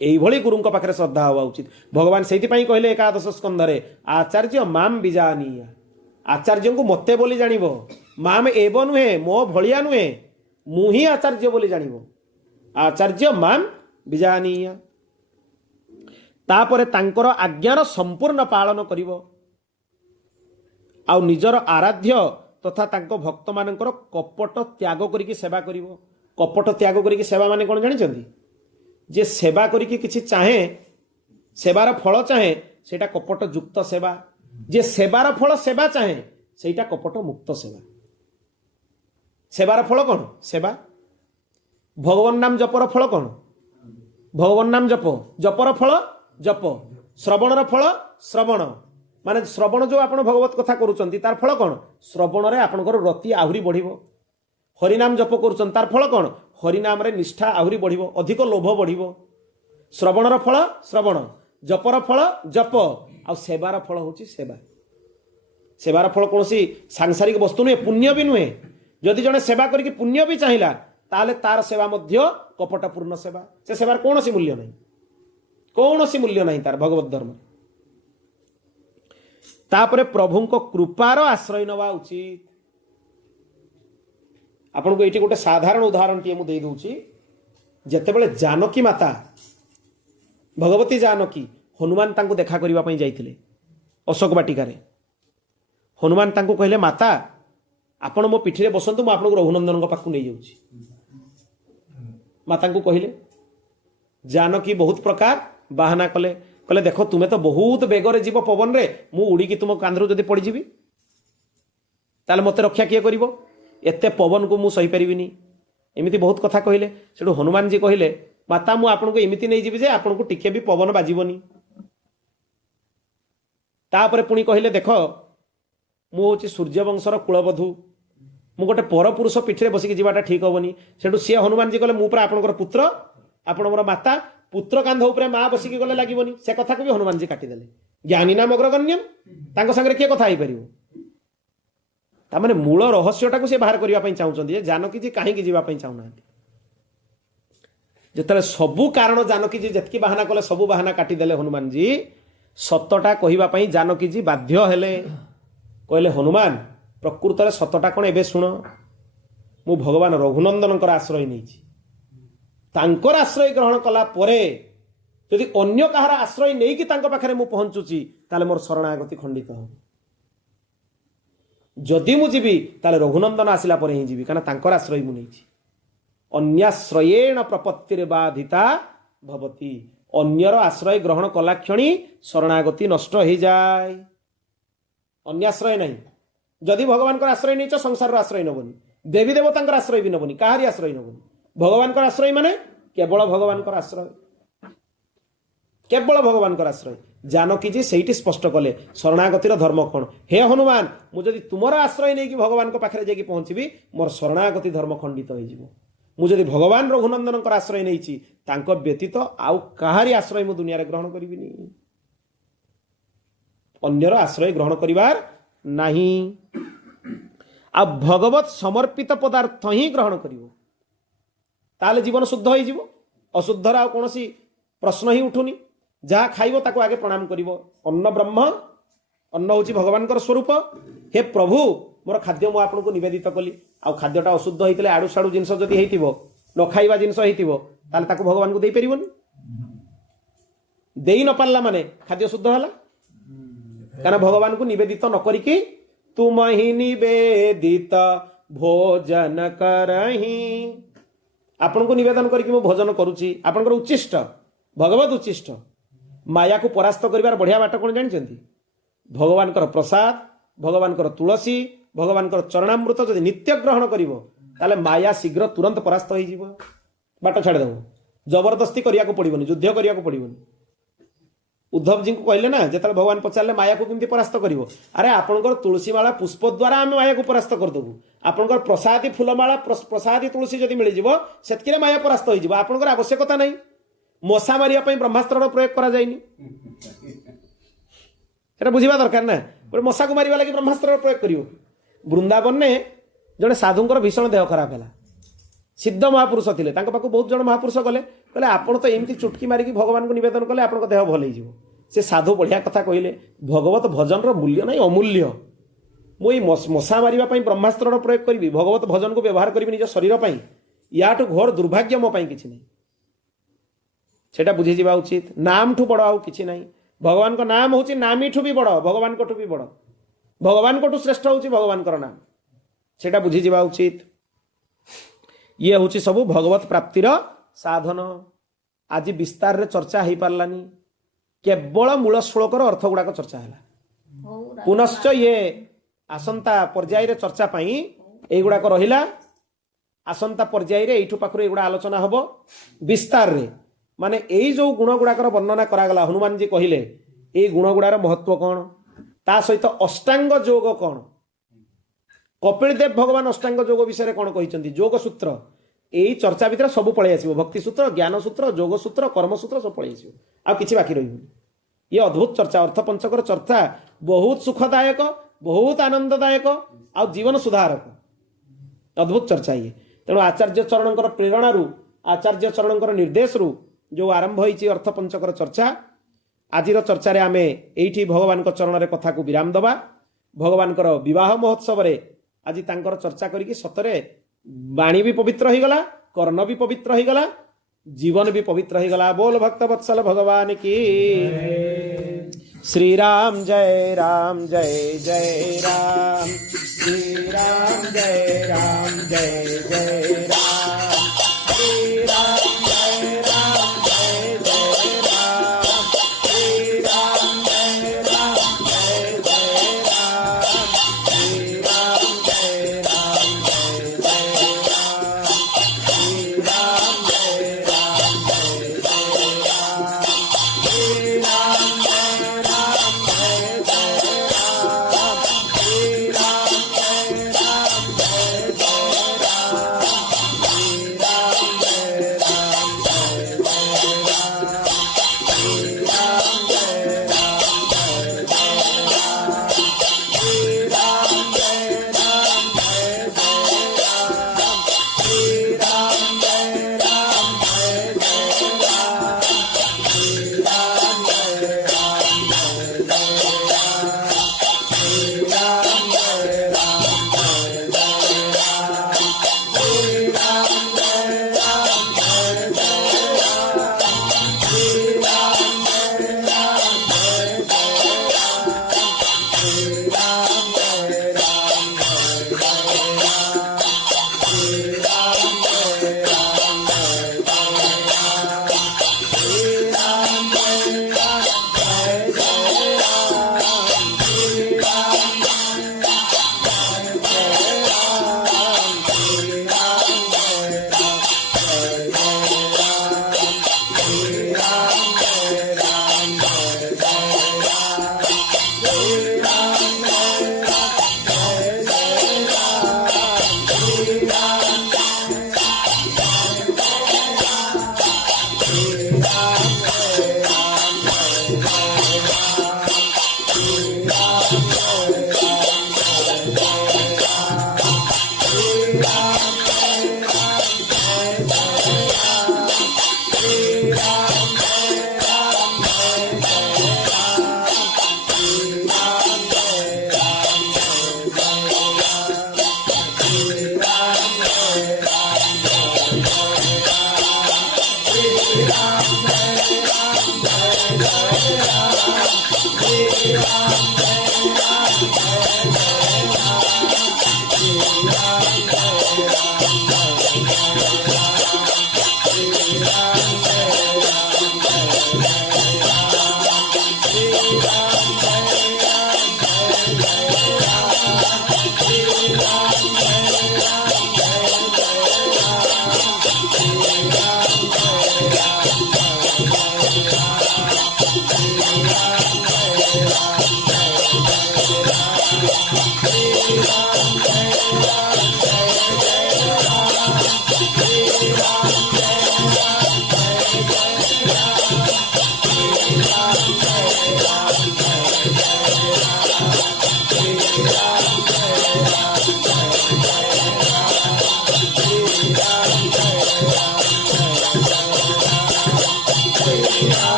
এইভଳି ଗୁରୁଙ୍କ ପାଖରେ ଶ୍ରଦ୍ଧା ହେବା ଉଚିତ। ଭଗବାନ ସେଇଥିପାଇଁ କହିଲେ ଏକାଦଶ ସ୍କନ୍ଧରେ, ଆଚାର୍ଯ୍ୟ ମାମ୍ ବିଜାନୀୟ। ଆଚାର୍ଯ୍ୟଙ୍କୁ ମୋତେ ବୋଲି ଜାଣିବ। ମାମ୍ ଏବ ନୁହେଁ, ମୋ ଭଳିଆ ନୁହେଁ, ମୁଁ ହିଁ ଆଚାର୍ଯ୍ୟ ବୋଲି ଜାଣିବ। ଆଚାର୍ଯ୍ୟ ମାମ୍ ବିଜାନୀୟ। ତାପରେ ତାଙ୍କର ଆଜ୍ଞାର ସମ୍ପୂର୍ଣ୍ଣ ପାଳନ କରିବ, ଆଉ ନିଜର ଆରାଧ୍ୟ ତଥା ତାଙ୍କ ଭକ୍ତମାନଙ୍କର କପଟ ତ୍ୟାଗ କରିକି ସେବା କରିବ। କପଟ ତ୍ୟାଗ କରିକି ସେବା ମାନେ କ'ଣ ଜାଣିଛନ୍ତି? ଯେ ସେବା କରିକି କିଛି ଚାହେଁ, ସେବାର ଫଳ ଚାହେଁ, ସେଇଟା କପଟ ଯୁକ୍ତ ସେବା। ଯେ ସେବାର ଫଳ ସେବା ଚାହେଁ, ସେଇଟା କପଟ ମୁକ୍ତ ସେବା। ସେବାର ଫଳ କ'ଣ? ସେବା। ଭଗବାନ ନାମ ଜପର ଫଳ କ'ଣ? ଭଗବାନ ନାମ ଜପ। ଜପର ଫଳ ଜପ। ଶ୍ରବଣର ଫଳ ଶ୍ରବଣ। ମାନେ ଶ୍ରବଣ ଯେଉଁ ଆପଣ ଭଗବତ କଥା କରୁଛନ୍ତି ତାର ଫଳ କ'ଣ? ଶ୍ରବଣରେ ଆପଣଙ୍କର ରତି ଆହୁରି ବଢ଼ିବ। ହରିନାମ ଜପ କରୁଛନ୍ତି, ତାର ଫଳ କ'ଣ? ହରିନାମରେ ନିଷ୍ଠା ଆହୁରି ବଢ଼ିବ, ଅଧିକ ଲୋଭ ବଢ଼ିବ। ଶ୍ରବଣର ଫଳ ଶ୍ରବଣ, ଜପର ଫଳ ଜପ, ଆଉ ସେବାର ଫଳ ହେଉଛି ସେବା। ସେବାର ଫଳ କୌଣସି ସାଂସାରିକ ବସ୍ତୁ ନୁହେଁ, ପୁଣ୍ୟ ବି ନୁହେଁ। ଯଦି ଜଣେ ସେବା କରିକି ପୁଣ୍ୟ ବି ଚାହିଁଲା, ତାହେଲେ ତାର ସେବା ମଧ୍ୟ କପଟପୂର୍ଣ୍ଣ ସେବା। ସେ ସେବାର କୌଣସି ମୂଲ୍ୟ ନାହିଁ, କୌଣସି ମୂଲ୍ୟ ନାହିଁ ତାର ଭଗବତ ଧର୍ମ। ତାପରେ ପ୍ରଭୁଙ୍କ କୃପାର ଆଶ୍ରୟ ନେବା ଉଚିତ। ଆପଣଙ୍କୁ ଏଇଠି ଗୋଟେ ସାଧାରଣ ଉଦାହରଣଟିଏ ମୁଁ ଦେଇଦେଉଛି। ଯେତେବେଳେ ଜାନକୀ ମାତା, ଭଗବତୀ ଜାନକୀ, ହନୁମାନ ତାଙ୍କୁ ଦେଖା କରିବା ପାଇଁ ଯାଇଥିଲେ ଅଶୋକ ବାଟିକାରେ। ହନୁମାନ ତାଙ୍କୁ କହିଲେ, ମାତା ଆପଣ ମୋ ପିଠିରେ ବସନ୍ତୁ, ମୁଁ ଆପଣଙ୍କୁ ରଘୁନନ୍ଦନଙ୍କ ପାଖକୁ ନେଇଯାଉଛି। ମାତାଙ୍କୁ କହିଲେ। ଜାନକୀ ବହୁତ ପ୍ରକାର ବାହାନା କଲେ। କହିଲେ, ଦେଖ ତୁମେ ତ ବହୁତ ବେଗରେ ଯିବ ପବନରେ, ମୁଁ ଉଡ଼ିକି ତୁମ କାନ୍ଧରୁ ଯଦି ପଡ଼ିଯିବି ତାହେଲେ ମୋତେ ରକ୍ଷା କିଏ କରିବ? ଏତେ ପବନକୁ ମୁଁ ସହିପାରିବିନି। ଏମିତି ବହୁତ କଥା କହିଲେ। ସେଠୁ ହନୁମାନଜୀ କହିଲେ, ମାତା ମୁଁ ଆପଣଙ୍କୁ ଏମିତି ନେଇଯିବି ଯେ ଆପଣଙ୍କୁ ଟିକେ ବି ପବନ ବାଜିବନି। ତାପରେ ପୁଣି କହିଲେ, ଦେଖ ମୁଁ ହେଉଛି ସୂର୍ଯ୍ୟବଂଶର କୁଳବଧୂ, ମୁଁ ଗୋଟେ ପରପୁରୁଷ ପିଠିରେ ବସିକି ଯିବାଟା ଠିକ୍ ହେବନି। ସେଠୁ ସିଏ ହନୁମାନଜୀ କହିଲେ, ମୁଁ ପୁରା ଆପଣଙ୍କର ପୁତ୍ର, ଆପଣ ମୋର ମାତା, ପୁତ୍ର କାନ୍ଧ ଉପରେ ମା ବସିକି ଗଲେ ଲାଗିବନି। ସେ କଥାକୁ ବି ହନୁମାନଜୀ କାଟିଦେଲେ। ଜ୍ଞାନୀ ନାମ ଅଗ୍ରଗଣ୍ୟମ୍, ତାଙ୍କ ସାଙ୍ଗରେ କିଏ କଥା ହେଇପାରିବ? ତାମାନେ ମୂଳ ରହସ୍ୟଟାକୁ ସେ ବାହାର କରିବା ପାଇଁ ଚାହୁଁଛନ୍ତି ଯେ ଜାନକୀଜୀ କାହିଁକି ଯିବା ପାଇଁ ଚାହୁଁନାହାନ୍ତି। ଯେତେବେଳେ ସବୁ କାରଣ ଜାନକୀଜୀ ଯେତିକି ବାହାନା କଲେ ସବୁ ବାହାନା କାଟିଦେଲେ ହନୁମାନଜୀ, ସତଟା କହିବା ପାଇଁ ଜାନକୀଜୀ ବାଧ୍ୟ ହେଲେ। କହିଲେ, ହନୁମାନ ପ୍ରକୃତରେ ସତଟା କ'ଣ ଏବେ ଶୁଣ। ମୁଁ ଭଗବାନ ରଘୁନନ୍ଦନଙ୍କର ଆଶ୍ରୟ ନେଇଛି। ତାଙ୍କର ଆଶ୍ରୟ ଗ୍ରହଣ କଲା ପରେ ଯଦି ଅନ୍ୟ କାହାର ଆଶ୍ରୟ ନେଇକି ତାଙ୍କ ପାଖରେ ମୁଁ ପହଞ୍ଚୁଛି, ତାହେଲେ ମୋର ଶରଣାଗତି ଖଣ୍ଡିତ ହେବ। ଯଦି ମୁଁ ଯିବି ତାହେଲେ ରଘୁନନ୍ଦନ ଆସିଲା ପରେ ହିଁ ଯିବି, କାରଣ ତାଙ୍କର ଆଶ୍ରୟ ମୁଁ ନେଇଛି। ଅନ୍ୟାଶ୍ରୟେଣ ପ୍ରପତ୍ତିରେ ବାଧିତା ଭବତି। ଅନ୍ୟର ଆଶ୍ରୟ ଗ୍ରହଣ କଲା କ୍ଷଣି ଶରଣାଗତି ନଷ୍ଟ ହେଇଯାଏ। ଅନ୍ୟାଶ୍ରୟ ନାହିଁ। ଯଦି ଭଗବାନଙ୍କର ଆଶ୍ରୟ ନେଇଛ, ସଂସାରର ଆଶ୍ରୟ ନେବନି, ଦେବୀ ଦେବତାଙ୍କର ଆଶ୍ରୟ ବି ନେବନି, କାହାରି ଆଶ୍ରୟ ନେବନି। ଭଗବାନଙ୍କର ଆଶ୍ରୟ ମାନେ କେବଳ ଭଗବାନଙ୍କର ଆଶ୍ରୟ, କେବଳ ଭଗବାନଙ୍କର ଆଶ୍ରୟ। ଜାନକୀଜୀ ସେଇଠି ସ୍ପଷ୍ଟ କଲେ ଶରଣାଗତିର ଧର୍ମ କ'ଣ। ହେ ହନୁମାନ, ମୁଁ ଯଦି ତୁମର ଆଶ୍ରୟ ନେଇକି ଭଗବାନଙ୍କ ପାଖରେ ଯାଇକି ପହଞ୍ଚିବି, ମୋର ଶରଣାଗତି ଧର୍ମ ଖଣ୍ଡିତ ହୋଇଯିବ। ମୁଁ ଯଦି ଭଗବାନ ରଘୁନନ୍ଦନଙ୍କର ଆଶ୍ରୟ ନେଇଛି, ତାଙ୍କ ବ୍ୟତୀତ ଆଉ କାହାରି ଆଶ୍ରୟ ମୁଁ ଦୁନିଆରେ ଗ୍ରହଣ କରିବିନି। ଅନ୍ୟର ଆଶ୍ରୟ ଗ୍ରହଣ କରିବାର ନାହିଁ। ଆଉ ଭଗବତ ସମର୍ପିତ ପଦାର୍ଥ ହିଁ ଗ୍ରହଣ କରିବ, ତାହେଲେ ଜୀବନ ଶୁଦ୍ଧ ହୋଇଯିବ। ଅଶୁଦ୍ଧର ଆଉ କୌଣସି ପ୍ରଶ୍ନ ହିଁ ଉଠୁନି। ଯାହା ଖାଇବ ତାକୁ ଆଗେ ପ୍ରଣାମ କରିବ। ଅନ୍ନ ବ୍ରହ୍ମ, ଅନ୍ନ ହେଉଛି ଭଗବାନଙ୍କର ସ୍ୱରୂପ। ହେ ପ୍ରଭୁ, मोर खाद्य मु आपको निवेदित कली आ खाद्यटा अशुद्ध होते आड़ू साड़ू जिनस जदि हो न खाइबा जिनस होता भगवान को दे पारिबनी दे न पारला माने खाद्य शुद्ध होला कारण भगवान को निवेदित न करिकी तुम ही निवेदित भोजन करही आपण को निवेदन करके मु भोजन करुच्ची आपनकर उच्चिष्ट भगवत उच्चिष्ट माया को परास्त करिवार बढ़िया बाट कोन जानछंती भगवान प्रसाद भगवान तुलसी भगवान चरणामृत जदि नित्य ग्रहण करिवो ताले माया शीघ्र तुरंत परास्त हो जीवो बाट छाड़ देबो जबरदस्ती करिया को पड़िबनी युद्ध करिया को पड़िबनी उद्धव जी को कहले ना जेतले भगवान पचारले माया को केमती परास्त करिवो अरे आपनकर तुलसी माला पुष्प द्वारा आमे माया को परास्त कर देबू आपनकर प्रसादी फूलमाला प्रसादी तुलसी जदि मिल जिवो सेतकिरे माया परास्त हो जिवो आपनकर आवश्यकता नहीं मशा मारिया पई ब्रह्मास्त्र प्रयोग करा जायनी एटा बुझिबा दरकार ना गोटे मशा को मारिबा लागि ब्रह्मास्त्र प्रयोग करिवो वृंदावन ने जड़े साधुंकर भीषण देह खराब है सिद्ध महापुरुष थे पाखु बहुत जन महापुरुष गले कहले आपण तो एमती चुटकी मारिकी भगवान को निवेदन कले आपन देह भल हो से साधु बढ़िया कथा कहले भगवत भजन मूल्य नहीं अमूल्य मुई मशा मारे ब्रह्मास्त्र प्रयोग करी भगवत भजन को व्यवहार करी निज शरीर पर याठू घोर दुर्भाग्य मो किसी नहीं सेटा बुझी जावा उचित नाम ठू बड़ आउ किसी नहीं भगवान को नाम हूँ नामी ठू भी बड़ भगवान को भी बड़ भगवान को श्रेष्ठ हूँ भगवान नाम सेटा बुझी जावा उचित ये हूँ सबू भगवत प्राप्तिर साधन आज विस्तार रे चर्चा हो पारानी केवल मूल श्लोकर अर्थ गुड़ाक चर्चा है पुनश्च ये आसंता पर्याय रे चर्चा पाई एगुड़ाक रहिला आसंता पर्याय रे एठू पाखरु एगुड़ा आलोचना हबो विस्तार रे माने एई जो गुण गुड़ाकर वर्णना करागला हनुमान जी कहिले ए गुण गुड़ार महत्व कौन ता सहित अष्टांग योग कौन कपिल देव भगवान अष्टांग योग विषय कौन कहते योग सूत्र यही चर्चा भितर सब पलि आसो भक्ति सूत्र ज्ञान सूत्र योग सूत्र कर्म सूत्र सब पलि आसो आ किछि बाकी रही ये अद्भुत चर्चा अर्थ पंचकर चर्चा बहुत सुखदायक बहुत आनंददायक आ जीवन सुधारक अद्भुत चर्चा ये तेणु आचार्य चरणकर प्रेरणा आचार्य चरणकर निर्देश जो आरंभ होती अर्थ पंचकर चर्चा आज चर्चा रे आमे एठी भगवान चरण रे कथा को विराम दबा भगवान विवाह महोत्सव रे आज तांकर चर्चा करिकी सतरे वाणी भी पवित्र हो गला कर्ण भी पवित्र हो गला जीवन भी पवित्र हो गला बोल भक्त वत्सल भगवान की श्री राम जय राम जय जय राम श्री राम जय राम जय जय राम श्री राम जय राम जय जय राम श्री राम जय राम जय जय राम श्री राम जय राम जय जय राम श्री राम जय राम जय जय राम श्री राम जय राम जय जय राम श्री राम जय राम जय जय राम श्री राम जय राम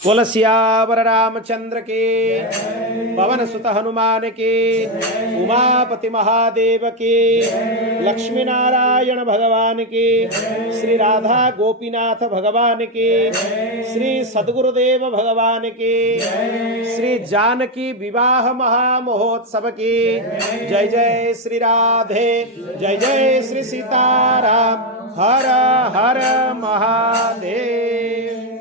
बोल सियावर रामचंद्र के, पवन सुत हनुमान के, उमापति महादेव के, लक्ष्मी नारायण भगवान के, श्री राधा गोपीनाथ भगवान के, श्री सद्गुरुदेव भगवान के, श्री जानकी विवाह महामहोत्सव के। जय जय श्री राधे, जय जय श्री सीताराम। हर हर महादेव।